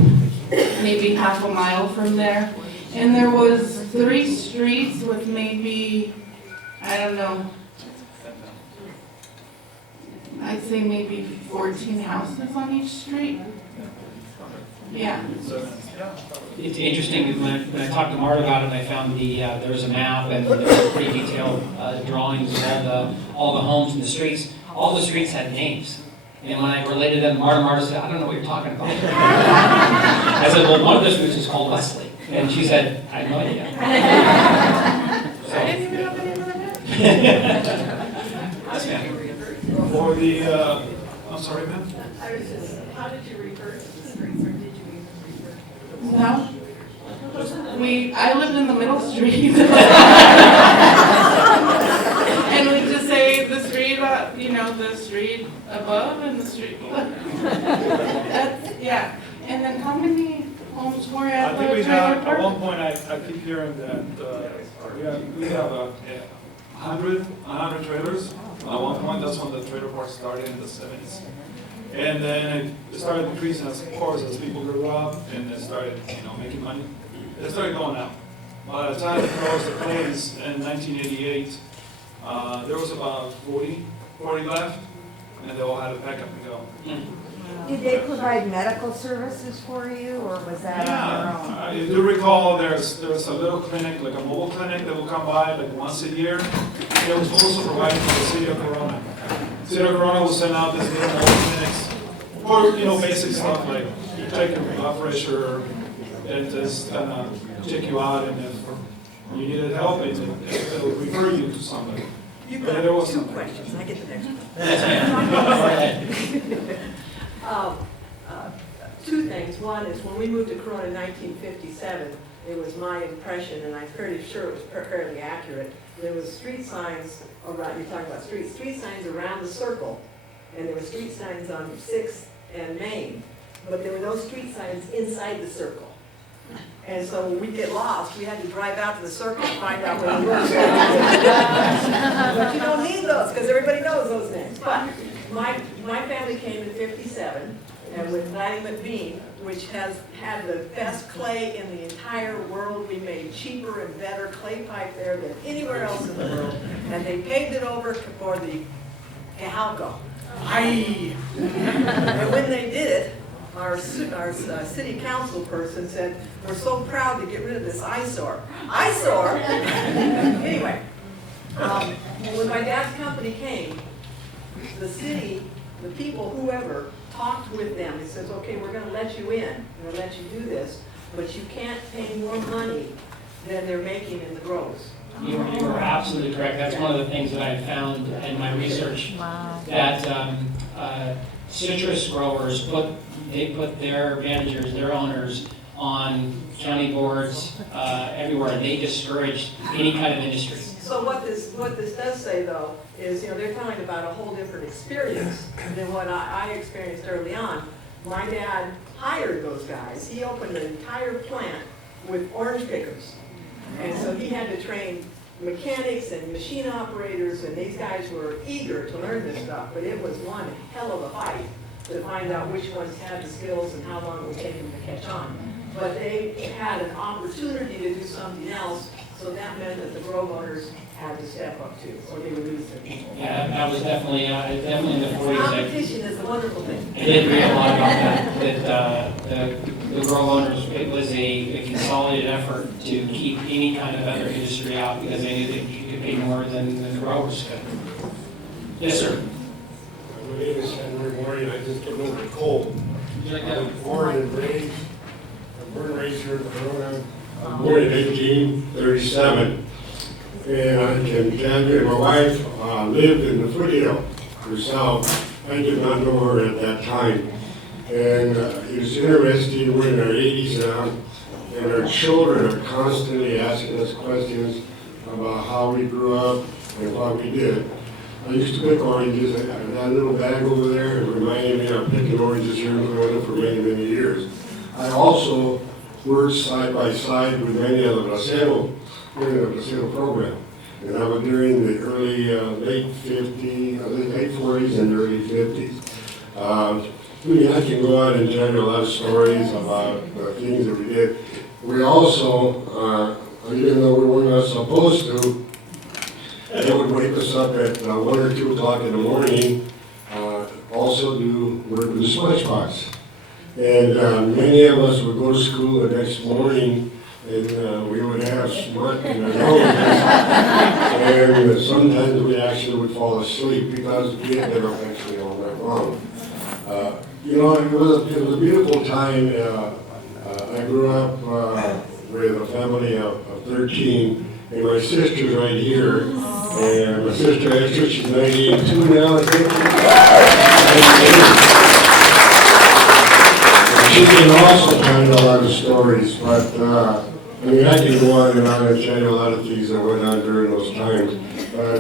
maybe half a mile from there. And there was 3 streets with maybe, I don't know, I'd say maybe 14 houses on each street. Yeah. It's interesting, when I talked to Marta about it, I found there was a map and there were pretty detailed drawings of all the homes and the streets. All the streets had names. And when I related them, Marta said, "I don't know what you're talking about." I said, "Well, one of the streets is called Wesley." And she said, "I have no idea." I didn't even know the name of the map. Yes, ma'am. For the, I'm sorry, ma'am? I was just, how did you refer to the streets, or did you even refer? No. I lived in the middle street. And we just say the street, you know, the street above and the street below. That's, yeah. And then how many homes were at I the think we trailer have, at park? one point, I keep hearing that we have 100 trailers. At one point, that's when the trailer park started in the 70s. And then it started increasing, of course, as people grew up and they started, you know, making money. It started going out. By the time it closed the place in 1988, there was about 40 left, and they all had to pack up and go. Did they provide medical services for you, or was that on your own? Yeah, I do recall there's a little clinic, like a mobile clinic that will come by like once a year. It was also provided by the city of Corona. The city of Corona will send out these little mobile clinics for, you know, basic stuff like check your blood pressure, and just kind of check you out, and if you needed help, it will refer you to somebody. You've Yeah, got there was 2 something. questions, I get the next one. Yes, ma'am. 2 things. One is when we moved to Corona in 1957, it was my impression, and I'm pretty sure it was fairly accurate, there was street signs around, you're talking about street signs around the circle, and there were street signs on 6th and Main. but there were no street signs inside the circle. And so when we get lost, we had to drive out to the circle and find out where we were. But you don't need those, because everybody knows those names. But my family came in '57, and with Laddie McBean, which has had the best clay in the entire world. We made cheaper and better clay pipe there than anywhere else in the world. And they paved it over for the Cajalco. Aye. And when they did it, our city council person said, "We're so proud to get rid of this eyesore." Eyesore? Anyway, when my dad's company came, the city, the people, whoever, talked with them. He says, "Okay, we're gonna let you in, we're gonna let you do this, but you can't pay more money than they're making in the groves." You were absolutely correct. That's one of the things that I found in my research. That citrus growers put their managers, their owners, on county boards everywhere. They discouraged any kind of industry. So what this does say though is, they're telling about a whole different experience than what I experienced early on. My dad hired those guys. He opened an entire plant with orange pickers. And so he had to train mechanics and machine operators, and these guys were eager to learn this stuff, but it was one hell of a fight to find out which ones had the skills and how long it would take them to catch on. But they had an opportunity to do something else, so that meant that the grove owners had to step up too, or they would lose their people. Yeah, that was definitely in the 40s. Competition is a wonderful thing. I did read a lot about that the grove owners, it was a consolidated effort to keep any kind of other industry out because they knew that you could pay more than the growers could. Yes, sir. My name is Henry Morgan. I just came over cold. Would you like I that? was born and raised. I'm born and raised here in Corona. I'm born in 1837. And I can tell you, my wife lived in the foothill herself. I did not know her at that time. And it's interesting, we're in our 80s now, and our children are constantly asking us questions about how we grew up and what we did. I used to pick oranges. That little bag over there reminded me of picking oranges here in Corona for many, many years. I also worked side by side with many of the Bracero during the Bracero program. And that was during the early, late 40s and early 50s. I can go out and tell you a lot of stories about the things that we did. We also, even though we were not supposed to, they would wake us up at 1 or 2 o'clock in the morning, also do work with the sponge box. And many of us would go to school the next morning, and we would have smut in our noses. And sometimes we actually would fall asleep because we had been up actually all night long. It was a beautiful time. I grew up with a family of 13, and my sister's right here. And my sister Esther, she's 92 now, I think. She can also tell you a lot of stories, but I can go on and tell you a lot of things that went on during those times.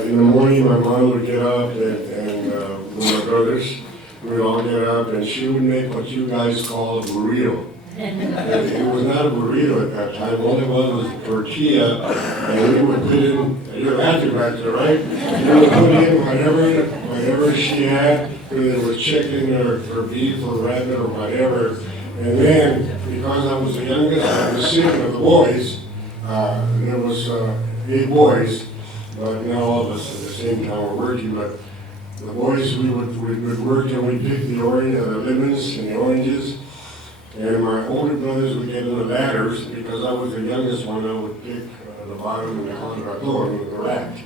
In the morning, my mom would get up, and with my brothers, we'd all get up, and she would make what you guys call a burrito. It was not a burrito at that time. All it was a tortilla, and we would put in, you're laughing right there, right? We would put in whatever she had, whether it was chicken or beef or rabbit or whatever. And then, because I was the youngest of the 6 of the boys, there was 8 boys, but now all of us at the same time were working. But the boys, we would work and we'd pick the lemons and the oranges. And my older brothers would get in the ladders, because I was the youngest one. I would pick the bottom and the contractor with the rack.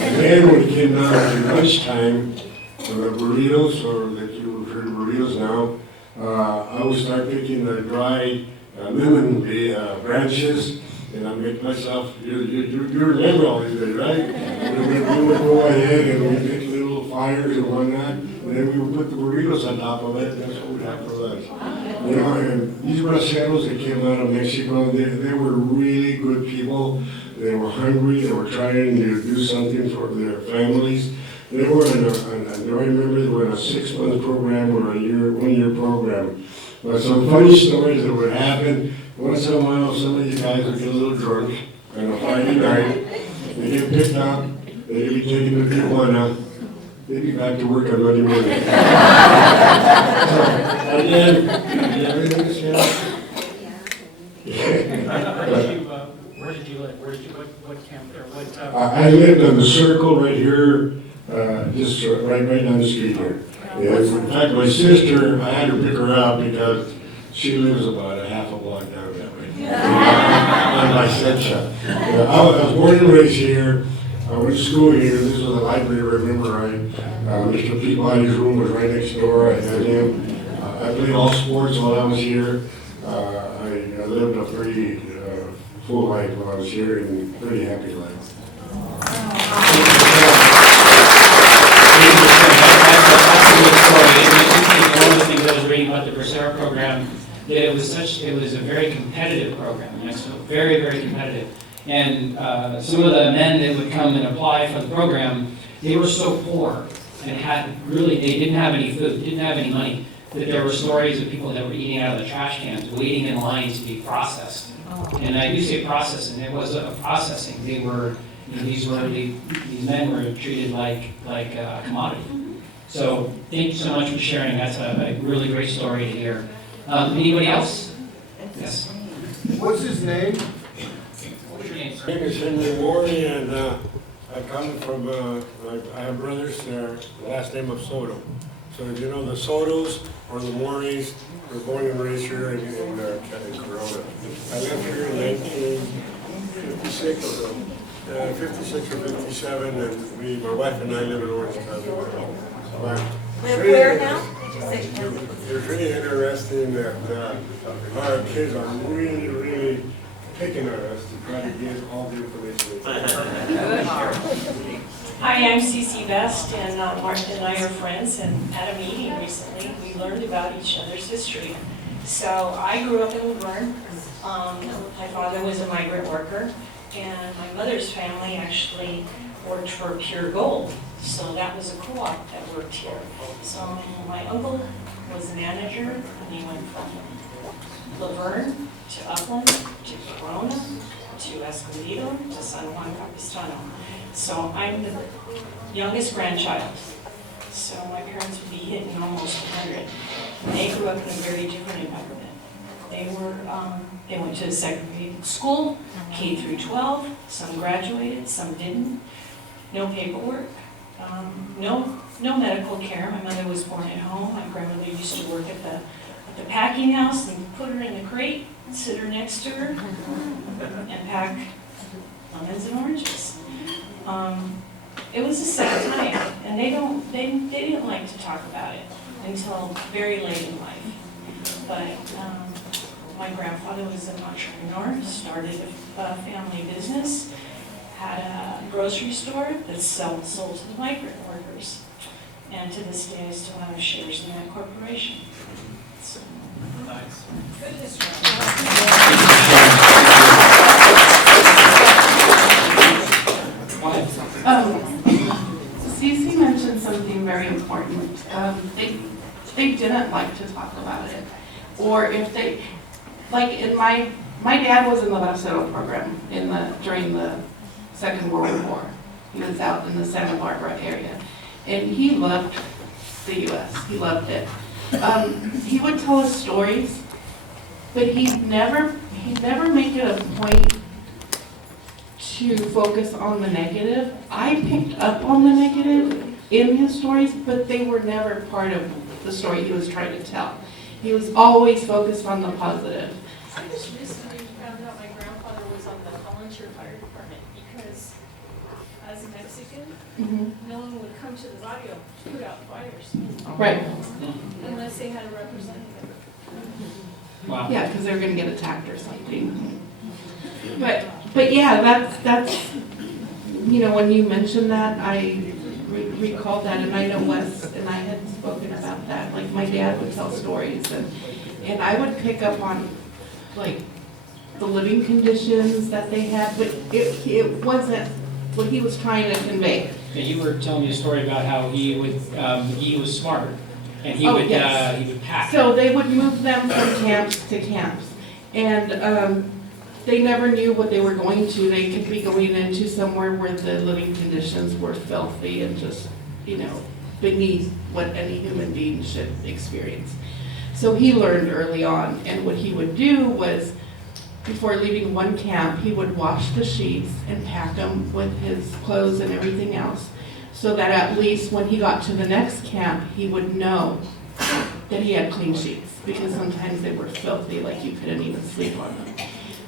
And then when it came down to lunchtime, the burritos, or that you refer to burritos now, I would start picking the dry lemon branches, and I make myself, you remember all these days, right? We would go ahead and we make little fires and whatnot, and then we would put the burritos on top of it, and that's what we'd have for lunch. And these braceros that came out of Mexico, they were really good people. They were hungry, they were trying to do something for their families. They were on I remember when a 6-month program or a 1-year program. But some funny stories that would happen, once in a while, some of you guys would get a little drunk on a Friday night. They get picked up, they'd be taken to Tijuana, they'd be back to work on Monday morning. Everything is, Where did you live? What camp, or what? I lived on the Circle right here, just right down the street here. Yeah, in fact, my sister, I had to pick her up because she lives about a half a block down that way. On my section. I was born and raised here. I went to school here. This was the library, remember, Mr. Peabody's room was right next door. I had him. I played all sports while I was here. I lived a pretty full life while I was here and pretty happy life. One of the things I was reading about the Bracero program, that it was a very competitive program, so very, very competitive. And some of the men that would come and apply for the program, they were so poor and they didn't have any food, didn't have any money, that there were stories of people that were eating out of the trash cans, waiting in line to be processed. And I do say processing, it was a processing. They were, these men were treated like a commodity. So thank you so much for sharing. That's a really great story to hear. Anybody else? Yes. What's his name? What's your name, My sir? name is Henry Morley, and I come from, I have brothers, their last name of Soto. So if you know the Sotos or the Morleys, were born and raised here in Corona. I left here in 1956, 56 or 57, and my wife and I live in Orange County. Live where now? It's really interesting that our kids are really, really picking on us to try to get all the information. Hi, I'm Cece Best, and Martha and I are friends, and at a meeting recently, we learned about each other's history. So I grew up in Laverne. My father was a migrant worker, and my mother's family actually worked for Pure Gold. So that was a co-op that worked here. So my uncle was a manager, and he went from Laverne to Upland to Corona to Escondido to San Juan Capistrano. So I'm the youngest grandchild. So my parents would be hitting almost 100. And they grew up in a very different environment. They went to segregated school, K through 12. Some graduated, some didn't. No paperwork. No medical care. My mother was born at home. My grandmother used to work at the packing house and put her in the crate and sit her next to her and pack lemons and oranges. It was a sad time, and they didn't like to talk about it until very late in life. But my grandfather was an entrepreneur, started a family business, had a grocery store that sold to the migrant workers. And to this day, I still have shares in that corporation. So, Nice. good history. Cece mentioned something very important. They didn't like to talk about it. Or if they, like in my dad was in the Bracero program during the Second World War. He was out in the Santa Barbara area. And he loved the U.S. He loved it. He would tell us stories, but he'd never make it a point to focus on the negative. I picked up on the negative in his stories, but they were never part of the story he was trying to tell. He was always focused on the positive. I just recently found out my grandfather was on the Hollinger Fire Department because as a Mexican, no one would come to the barrio to put out fires Right. unless they had a representative. Wow. Yeah, because they're going to get attacked or something. But yeah, that's when you mentioned that, I recalled that, and I know Wes and I had spoken about that. Like my dad would tell stories, and I would pick up on like the living conditions that they had, but it wasn't what he was trying to convey. Okay, you were telling me a story about how he would, McGee was smart, and Oh, yes. he would pack. So they would move them from camps to camps. And they never knew what they were going to. They could be going into somewhere where the living conditions were filthy and just, beneath what any human being should experience. So he learned early on, and what he would do was, before leaving one camp, he would wash the sheets and pack them with his clothes and everything else, so that at least when he got to the next camp, he would know that he had clean sheets, because sometimes they were filthy, like you couldn't even sleep on them.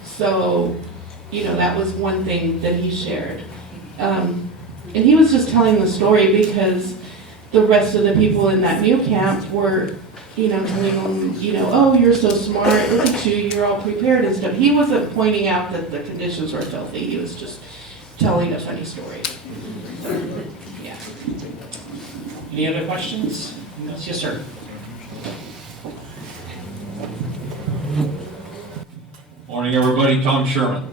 So, that was one thing that he shared. And he was just telling the story because the rest of the people in that new camp were, telling him, oh, you're so smart, look at you, you're all prepared and stuff. He wasn't pointing out that the conditions were filthy, he was just telling a funny story. Yeah. Any other questions? Yes, sir. Morning, everybody. Tom Sherman.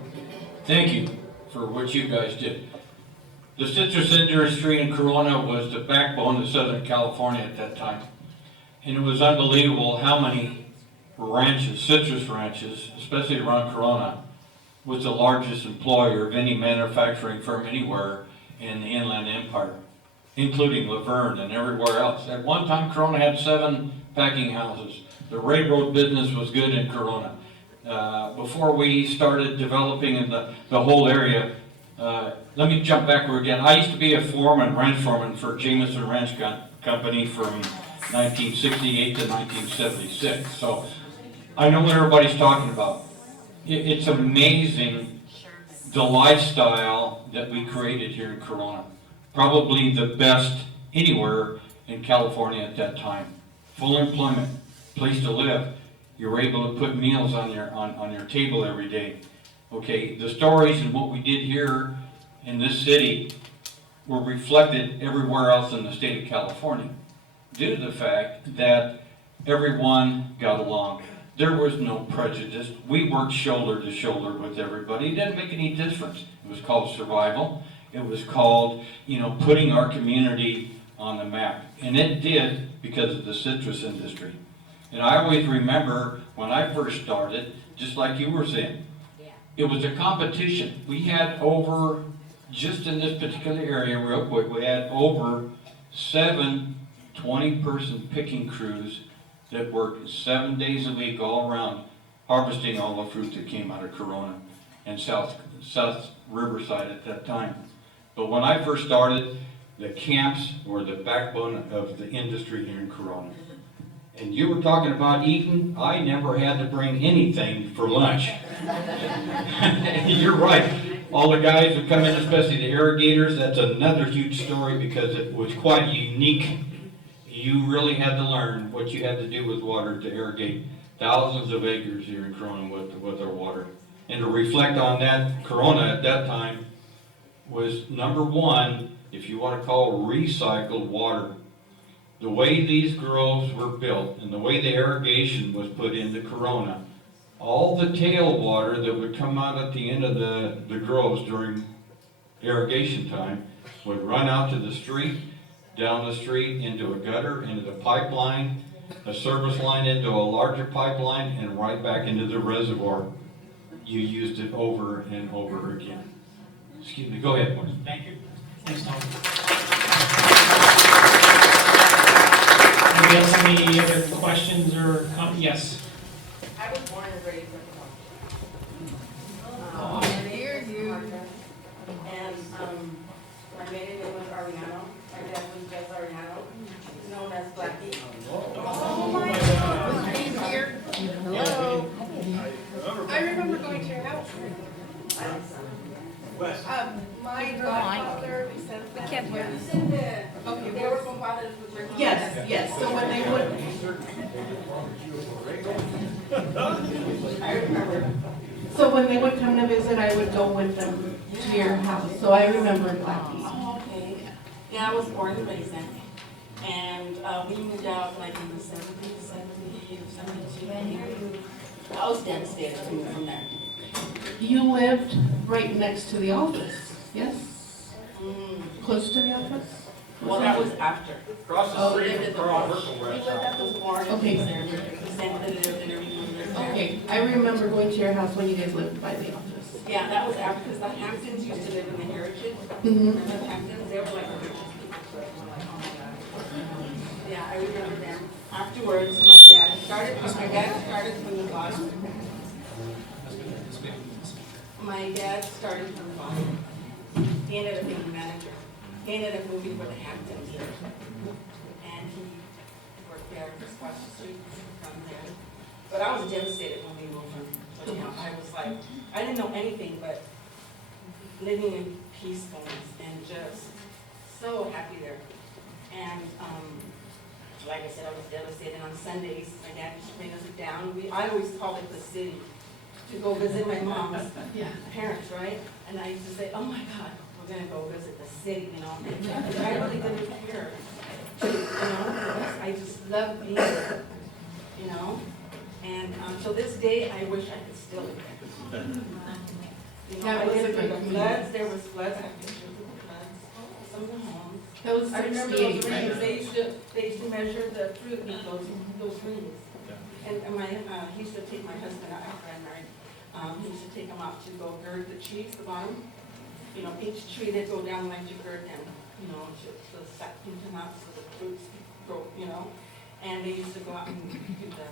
Thank you for what you guys did. The citrus industry in Corona was the backbone of Southern California at that time. And it was unbelievable how many ranches, citrus ranches, especially around Corona, was the largest employer of any manufacturing firm anywhere in the Inland Empire, including Laverne and everywhere else. At one time, Corona had 7 packing houses. The railroad business was good in Corona. Before we started developing in the whole area, let me jump backward again. I used to be a ranch foreman for Jameson Ranch Company from 1968 to 1976. So I know what everybody's talking about. It's amazing the lifestyle that we created here in Corona. Probably the best anywhere in California at that time. Full employment, place to live. You were able to put meals on your table every day. Okay, the stories and what we did here in this city were reflected everywhere else in the state of California, due to the fact that everyone got along. There was no prejudice. We worked shoulder to shoulder with everybody. It didn't make any difference. It was called survival. It was called, putting our community on the map. And it did because of the citrus industry. And I always remember when I first started, just like you were saying, it was a competition. We had over, just in this particular area, real quick, we had over 7 20-person picking crews that worked 7 days a week all around, harvesting all the fruit that came out of Corona and South Riverside at that time. But when I first started, the camps were the backbone of the industry here in Corona. And you were talking about eating. I never had to bring anything for lunch. You're right. All the guys would come in, especially the irrigators. That's another huge story because it was quite unique. You really had to learn what you had to do with water to irrigate thousands of acres here in Corona with our water. And to reflect on that, Corona at that time was #1, if you want to call recycled water. The way these groves were built and the way the irrigation was put into Corona, all the tailwater that would come out at the end of the groves during irrigation time would run out to the street, down the street, into a gutter, into the pipeline, a service line into a larger pipeline, and right back into the reservoir. You used it over and over again. Excuse me, go ahead, Morris. Thank you. Thanks, Tom. Anybody else have any other questions or comments? Yes. I was born and raised in Oh. And my maiden name was Ariano. My dad was Jess Ariano, known as Blackie. Oh my God! Are you here? Hello. I remember going to your house. My godfather, we can't hear. Okay, they were from fathers with your mom. Yes, so when they would, I remember. so when they would come to visit, I would go with them to your house, so I remember Blackie. Oh, okay. Yeah, I was born and raised there. And we moved out like in the 70s, 72. I was devastated to move from there. You lived right next to the office, yes? close to the office? Well, that was after. Across Oh, the He street lived from at the Carl Warren. Herschel He lived restaurant. at the Warren. Okay. He said that lived there, everyone lived there. Okay, I remember going to your house when you guys lived by the office. Yeah, that was after, because the Hamptons used to live in the Heritage. Mm-hmm. Remember the Hamptons? They were like the richest people. So I'm like, oh my God. Yeah, I remember them. Afterwards, my dad started from the bottom. My dad started from the bottom. He ended up being the manager. He ended up moving for the Hamptons. And he worked there across the street from there. But I was devastated when we moved from him. I was like, I didn't know anything but living in peacefulness and just so happy there. And like I said, I was devastated. On Sundays, my dad used to bring us down. I always called it the city to go visit my mom's parents, right? And I used to say, oh my God, we're gonna go visit the city, you know? And I really didn't care, you know? I just love being there, you know? And to this day, I wish I could still live there. You know, That I was a lived through good the community. floods, there was floods, I have pictures of the floods, some of the homes. That was I remember 68, those right? rings, they used to measure the fruit in those rings. And he used to take my husband out after I married, he used to take him out to go gird the trees, the bottom. You know, each tree they'd go down like to gird them, you know, so the sap can come out so the fruits grow, you know. And they used to go out and do the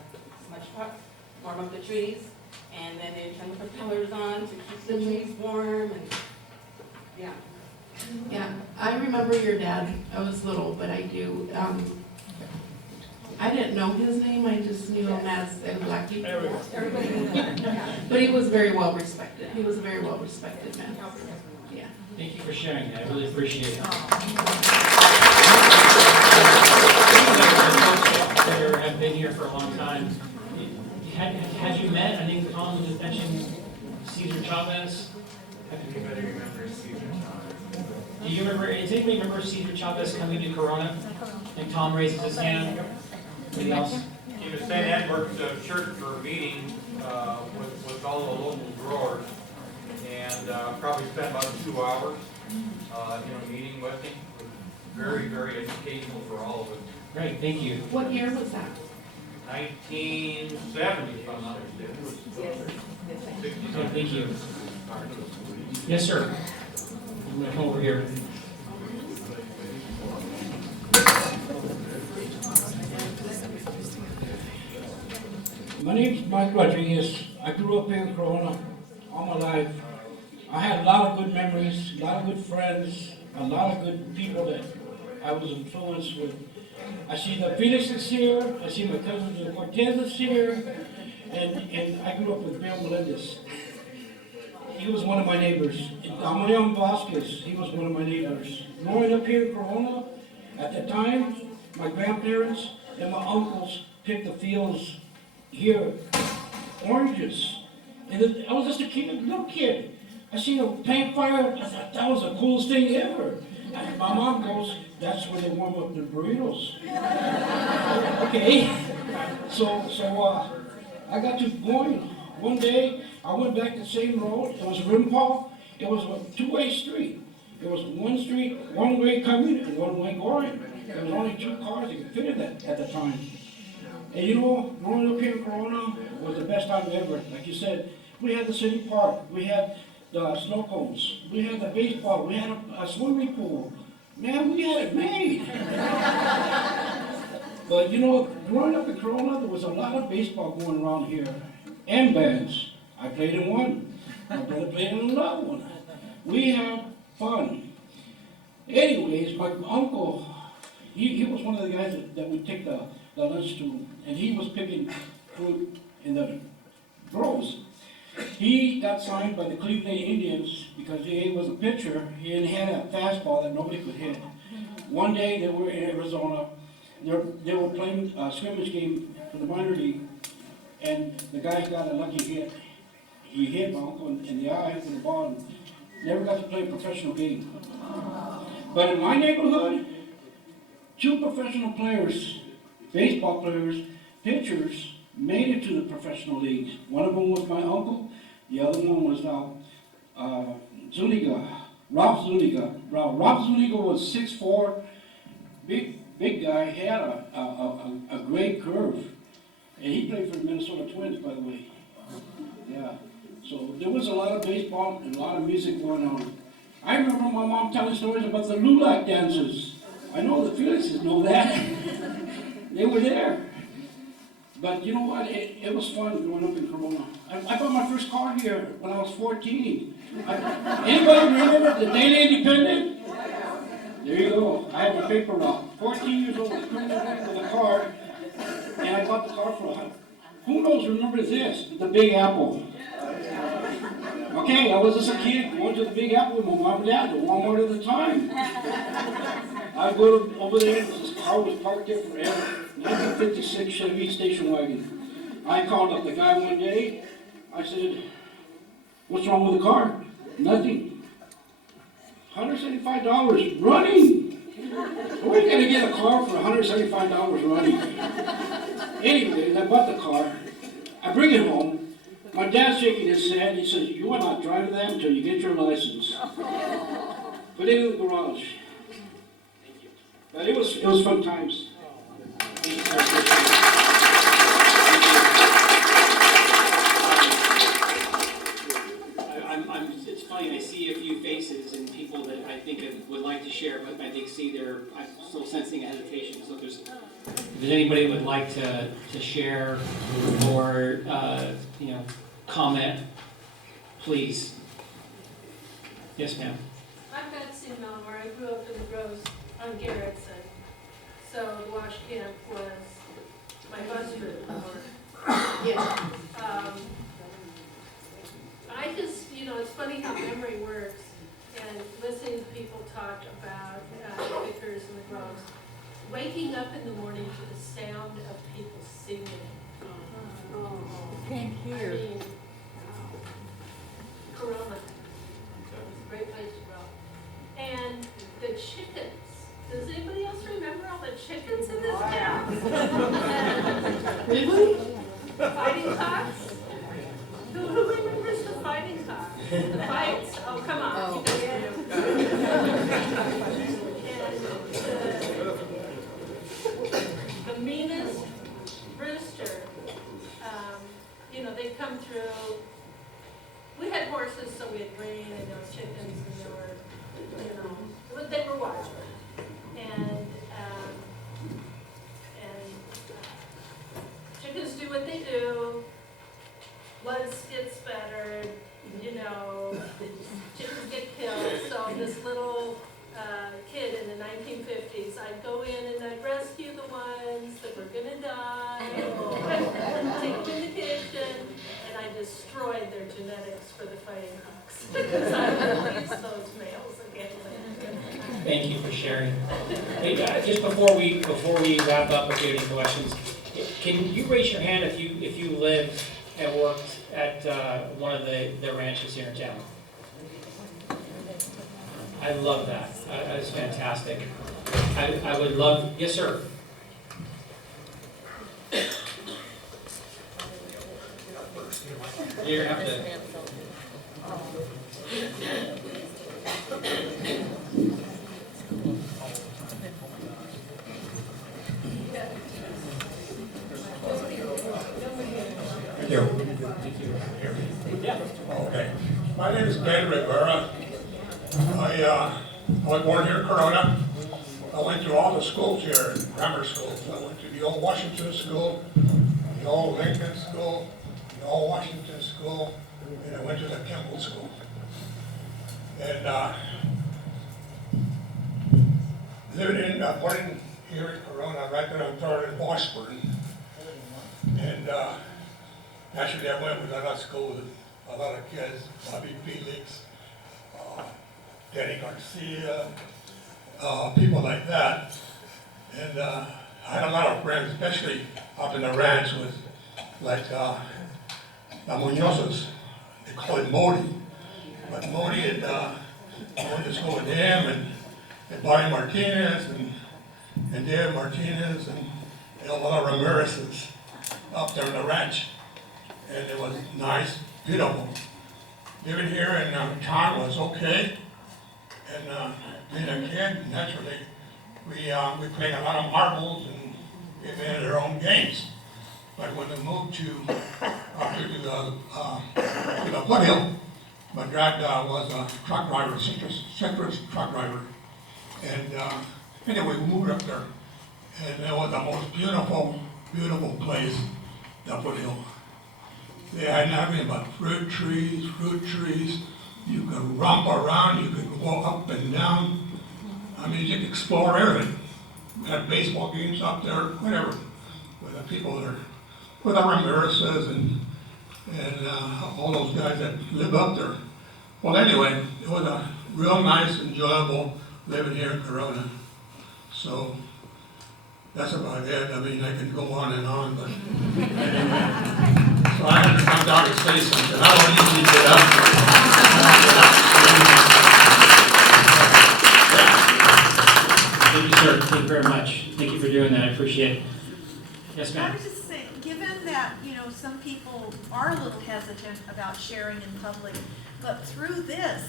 smudge pots, warm up the trees, and then they'd turn the propellers on to keep the trees warm and, yeah. Yeah, I remember your dad. I was little, but I do. I didn't know his name. I just knew him as El Blackie. Everybody knew that, yeah. But he was very well respected. He was a very well respected man. Yeah. Thank you for sharing that, I really appreciate it. That have been here for a long time. Had you met, I think Tom just mentioned Cesar Chavez? Anybody remember Cesar Chavez? Do you remember, does anybody remember Cesar Chavez coming to Corona? And Tom raises his hand. Anybody else? He was St. Edward's church for a meeting with all the local growers, and probably spent about 2 hours, meeting with him. It was very, very educational for all of us. Great, thank you. What year was that? 1970, if I'm not mistaken. Okay, thank you. Yes, sir. I'm gonna come over here. My name's Mike Rodriguez. I grew up in Corona all my life. I had a lot of good memories, a lot of good friends, a lot of good people that I was influenced with. I see the Felixes here, I see my cousins the Cortezes here, and I grew up with Bill Melendez. He was one of my neighbors. Gamaliel Vasquez, he was one of my neighbors. Growing up here in Corona, at the time, my grandparents and my uncles picked the fields here, oranges. And I was just a kid, little kid. I seen a paint fire, I thought that was the coolest thing ever. And my mom goes, that's where they warm up their burritos. Okay, so I got to going. One day, I went back the same road, it was Rimpau, it was a two-way street. It was one street, one way coming and one way going. There was only 2 cars that could fit in that at the time. And you know, growing up here in Corona was the best time ever. Like you said, we had the city park, we had the snow cones, we had the baseball, we had a swimming pool. Man, we had it made. But you know, growing up in Corona, there was a lot of baseball going around here. And bands. I played in one. My brother played in another one. We had fun. Anyways, my uncle, he was one of the guys that would take the lunch to, and he was picking fruit in the groves. He got signed by the Cleveland Indians because he was a pitcher and he had a fastball that nobody could hit. One day they were in Arizona, they were playing a scrimmage game for the minor league, and the guy got a lucky hit. He hit my uncle in the eye with the ball and never got to play a professional game. But in my neighborhood, 2 professional players, baseball players, pitchers, made it to the professional leagues. One of them was my uncle, the other one was Zuniga. Rob Zuniga. Rob Zuniga was 6'4", big guy. He had a great curve. And he played for the Minnesota Twins, by the way. Yeah. So there was a lot of baseball and a lot of music going on. I remember my mom telling stories about the Lulac dances. I know the Felixes know that. They were there. But you know what? It was fun growing up in Corona. I bought my first car here when I was 14. Anybody remember the day they independent? There you go. I had my paper route. 14 years old, coming in with a car, and I bought the car for $100. Who knows, remember this? The Big Apple. Okay, I was just a kid going to the Big Apple with my mom and dad, the Walmart at the time. I go over there, this car was parked there forever. 1956 Chevy station wagon. I called up the guy one day. I said, "What's wrong with the car?" "Nothing." $175 running. Where are you gonna get a car for $175 running? Anyways, I bought the car. I bring it home. My dad's shaking his head. He says, "You are not driving that until you get your license." Put it in the garage. But it was fun times. It's funny, I see a few faces and people that I think would like to share, but I think I'm still sensing a hesitation. So if there's anybody who would like to share or, comment, please. Yes, ma'am. I'm Betsy Melmore. I grew up in the Groves on Garrettson. So Wash Camp was my bus route. Yeah. I just, it's funny how memory works, and listening to people talk about Vickers and the Groves. Waking up in the morning to the sound of people singing. Can't hear. I mean, Corona. It's a great place to grow. And the chickens. Does anybody else remember all the chickens in this town? Really? Fighting cocks? Who remembers the fighting cocks? The fights? Oh, come on. And the meanest rooster, they'd come through. We had horses, so we had grain, and there were chickens, and there were, they were wild. And chickens do what they do. Blood gets spattered, chickens get killed. So this little kid in the 1950s, I'd go in and I'd rescue the ones that were gonna die, take them in the kitchen, and I destroyed their genetics for the fighting cocks. Because I would release those males again later. Thank you for sharing. Hey, just before we wrap up, if you have any questions, can you raise your hand if you lived and worked at one of the ranches here in town? I love that. That is fantastic. I would love. Yes, sir. You're gonna have to. Thank you. Okay. My name is Ben Rivera. I was born here in Corona. I went through all the schools here, grammar schools. I went to the old Washington School, the old Lincoln School, the old Washington School, and I went to the Kimball School. And born here in Corona, right there on Third and Washburn. And actually I went with a lot of school with a lot of kids, Bobby Felix, Danny Garcia, people like that. And I had a lot of friends, especially up in the ranch with like the Muñozes. They call it Modi. But Modi and I went to school with him and Barney Martinez and Dave Martinez and a lot of Ramirez's up there in the ranch. And it was nice, beautiful. Living here in town was okay. And being a kid, naturally, we played a lot of marbles and we made our own games. But when we moved to the foothill, my dad was a truck driver, citrus truck driver. And anyway, we moved up there. And it was the most beautiful, beautiful place, the foothill. They had nothing but fruit trees. You could romp around, you could go up and down. I mean, you could explore everything. We had baseball games up there, whatever, with the people there, with the Ramirez's and all those guys that live up there. Well, anyway, it was a real nice, enjoyable living here in Corona. So that's about it. I mean, I could go on and on, but anyway. So I had to come down and say something. I don't usually get up. Thank you, sir. Thank you very much. Thank you for doing that. I appreciate it. Yes, I ma'am. was just saying, given that, some people are a little hesitant about sharing in public, but through this,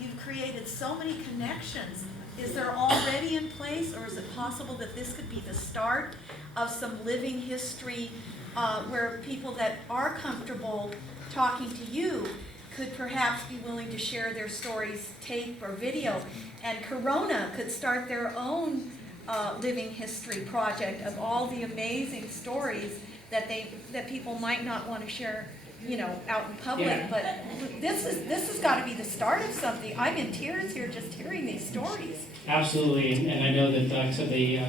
you've created so many connections. Is there already in place, or is it possible that this could be the start of some living history where people that are comfortable talking to you could perhaps be willing to share their stories, tape or video, and Corona could start their own living history project of all the amazing stories that people might not want to share, out in public. Yeah. But this has got to be the start of something. I'm in tears here just hearing these stories. Absolutely, and I know that, like I said, the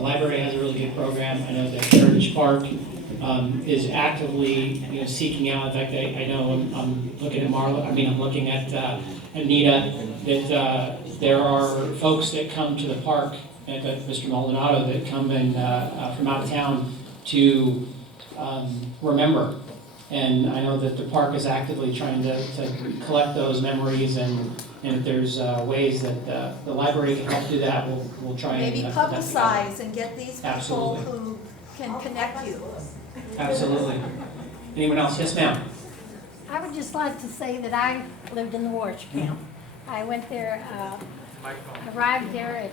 library has a really good program. I know that Heritage Park is actively, seeking out. In fact, I know I'm looking at Marla. I'm looking at Anita. That there are folks that come to the park, at Mr. Maldonado, that come in from out of town to remember. And I know that the park is actively trying to collect those memories, and if there's ways that the library can help do that, we'll try and Maybe publicize and get these people Absolutely. who can connect you. Absolutely. Anyone else? Yes, ma'am. I would just like to say that I lived in the Warsh camp. I went there, arrived there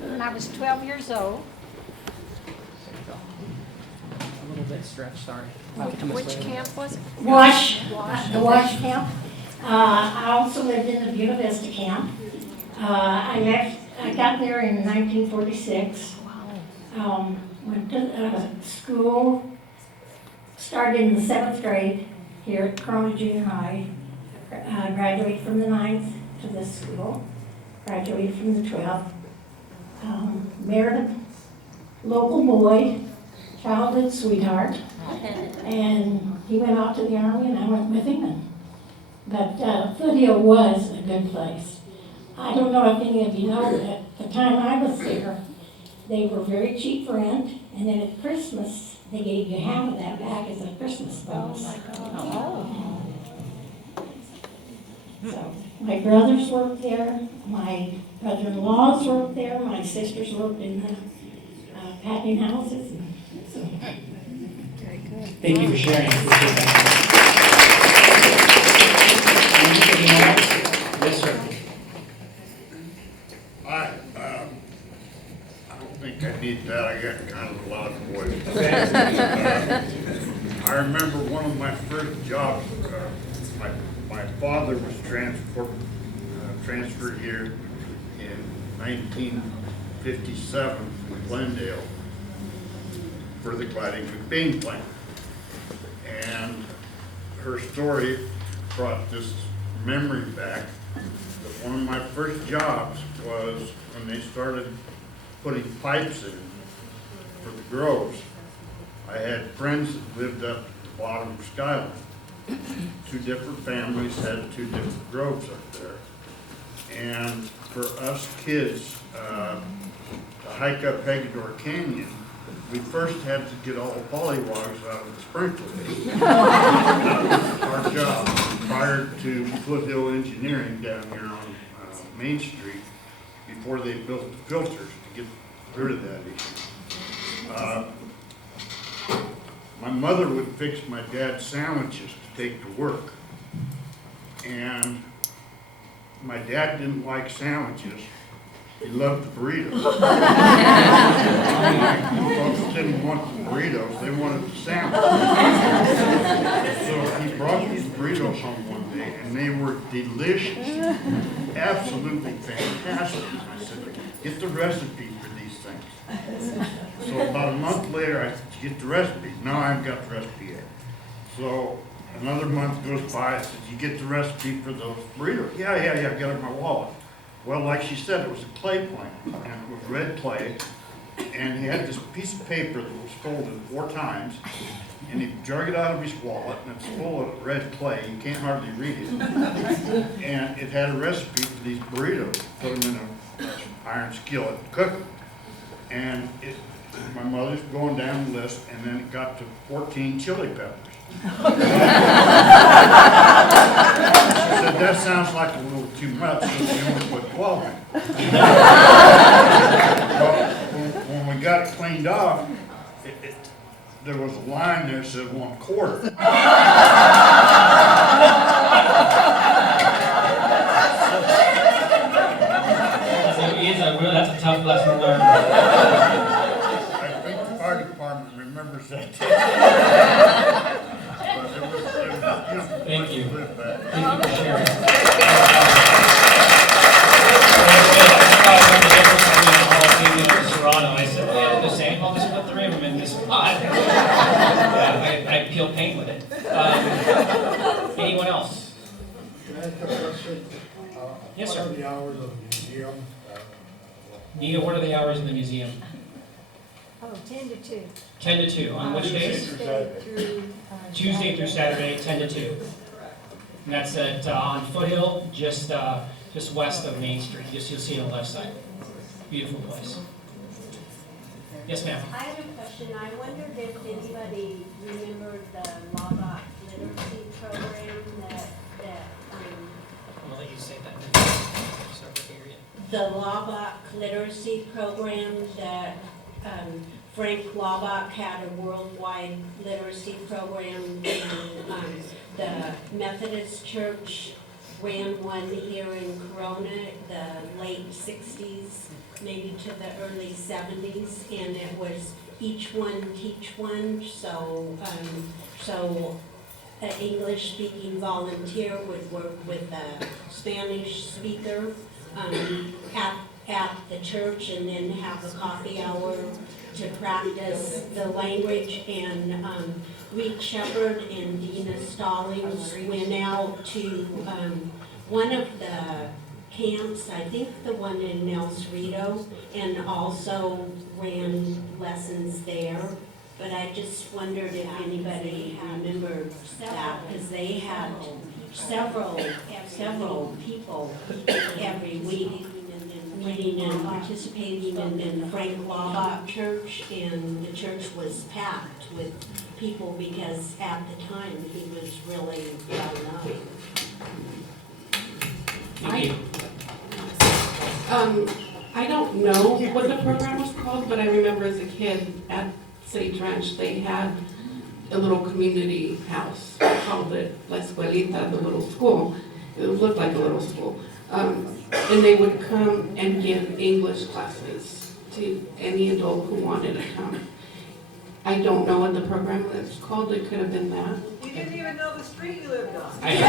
when I was 12 years old. A little bit stretched, sorry. Which camp was it? Wash, The Wash camp. I also lived in the Buena Vista camp. I got there in 1946. Went to school, started in the 7th grade here at Corona Junior High. Graduated from the 9th to this school. Graduated from the 12th. Married a local boy, childhood sweetheart. And he went off to the Army and I went with him. But Foothill was a good place. I don't know if any of you know that at the time I was there, they were very cheap rent, and then at Christmas, they gave you half of that back as a Christmas bonus. Oh. So my brothers worked there, my brother-in-laws worked there, my sisters worked in the packing houses. And so. Thank you for sharing. Appreciate that. Yes, sir. I don't think I need that. I got kind of a loud voice. I remember one of my first jobs. My father was transferred here in 1957 from Glendale for the Cladding McBain plant. And her story brought this memory back that one of my first jobs was when they started putting pipes in for the groves. I had friends that lived up at the bottom of Skyline. 2 different families had 2 different groves up there. And for us kids to hike up Hagedorn Canyon, we first had to get all the pollywogs out of the sprinkler. That was our job prior to Foothill Engineering down here on Main Street before they built the filters to get rid of that issue. My mother would fix my dad sandwiches to take to work. and my dad didn't like sandwiches. He loved the burritos. Folks didn't want the burritos, they wanted the sandwiches. So he brought these burritos home one day, and they were delicious, absolutely fantastic. I said, get the recipe for these things. So about a month later, I said, get the recipe. No, I haven't got the recipe yet. So another month goes by, I said, you get the recipe for those burritos? Yeah, I got it in my wallet. Well, like she said, it was a clay plant, and it was red clay, and he had this piece of paper that was folded 4 times, and he drug it out of his wallet, and it's full of red clay, you can't hardly read it. And it had a recipe for these burritos. Put them in an iron skillet, cook them. And my mother's going down the list, and then it got to 14 chili peppers. She said, that sounds like a little too much, so we only put 12 in. Well, when we got it cleaned off, there was a line there that said 1/4. That's a tough lesson to learn. I think the fire department remembers that. Thank you. Thank you for sharing. Toronto, I said, well, the same, I'll just put 3 of them in this pot. Yeah, I peel paint with it. Anyone else? Can I ask a question? Yes, sir. What are the hours of the museum? Nita, what are the hours in the museum? Oh, 10 to 2. 10 to 2. On which days? Tuesday through Saturday, 10 to 2. And that's at on Foothill, just west of Main Street. You'll see it on the left side. Beautiful place. Yes, ma'am. I have a question. I wondered if anybody remembered the Lava Literacy program that I'm gonna let you say that. Sorry to hear you. the Laubach Literacy program that Frank Laubach had a worldwide literacy program, and the Methodist Church ran one here in Corona, the late 60s, maybe to the early 70s, and it was each one teach one, so an English-speaking volunteer would work with a Spanish speaker at the church, and then have a coffee hour to practice the language. And Reed Shepard and Dina Stallings went out to one of the camps, I think the one in El Cerrito, and also ran lessons there. But I just wondered if anybody remembered that, because they had several people every week meeting and participating in the Frank Laubach Church, and the church was packed with people because at the time he was really well known. Thank you. I don't know what the program was called, but I remember as a kid at Sage Ranch, they had a little community house. They called it La Escuelita, the little school. It looked like a little school. And they would come and give English classes to any adult who wanted to come. I don't know what the program was called. It could have been that. You didn't even know the street you lived on. Exactly.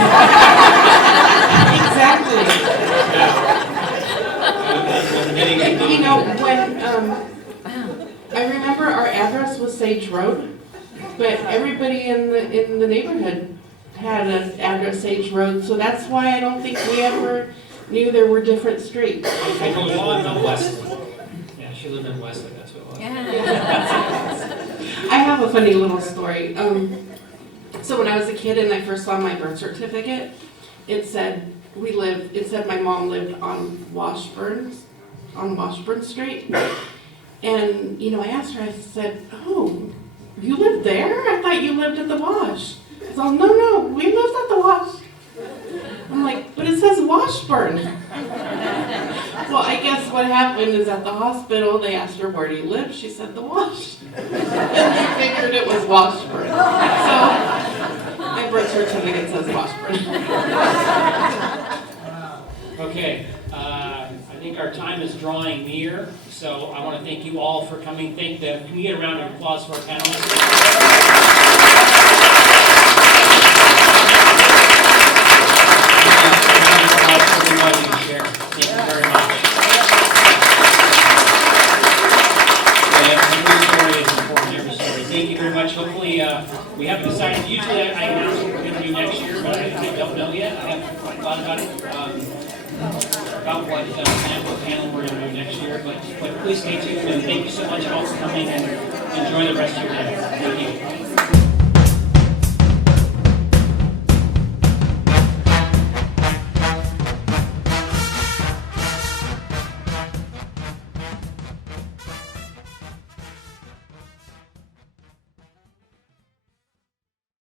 You know, when, I remember our address was Sage Road, but everybody in the neighborhood had an address Sage Road, so that's why I don't think we ever knew there were different streets. I know she lived in Wesley. Yeah, she lived in Wesley, that's what it was. I have a funny little story. So when I was a kid and I first saw my birth certificate, it said my mom lived on Washburn Street. And, you know, I asked her, I said, oh, you lived there? I thought you lived at the Wash. I said, no, we lived at the Wash. I'm like, but it says Washburn. Well, I guess what happened is at the hospital, they asked her, where do you live? She said, the Wash. And they figured it was Washburn. So my birth certificate says Washburn. Okay, I think our time is drawing near, so I want to thank you all for coming. Can we get a round of applause for our panelists? Thank you very much. Every story is important, every story. Thank you very much. Hopefully, we haven't decided, usually I announce what we're going to do next year, but I don't know yet. I haven't thought about it, about what panel we're going to do next year, but please stay tuned, and thank you so much all for coming, and enjoy the rest of your day.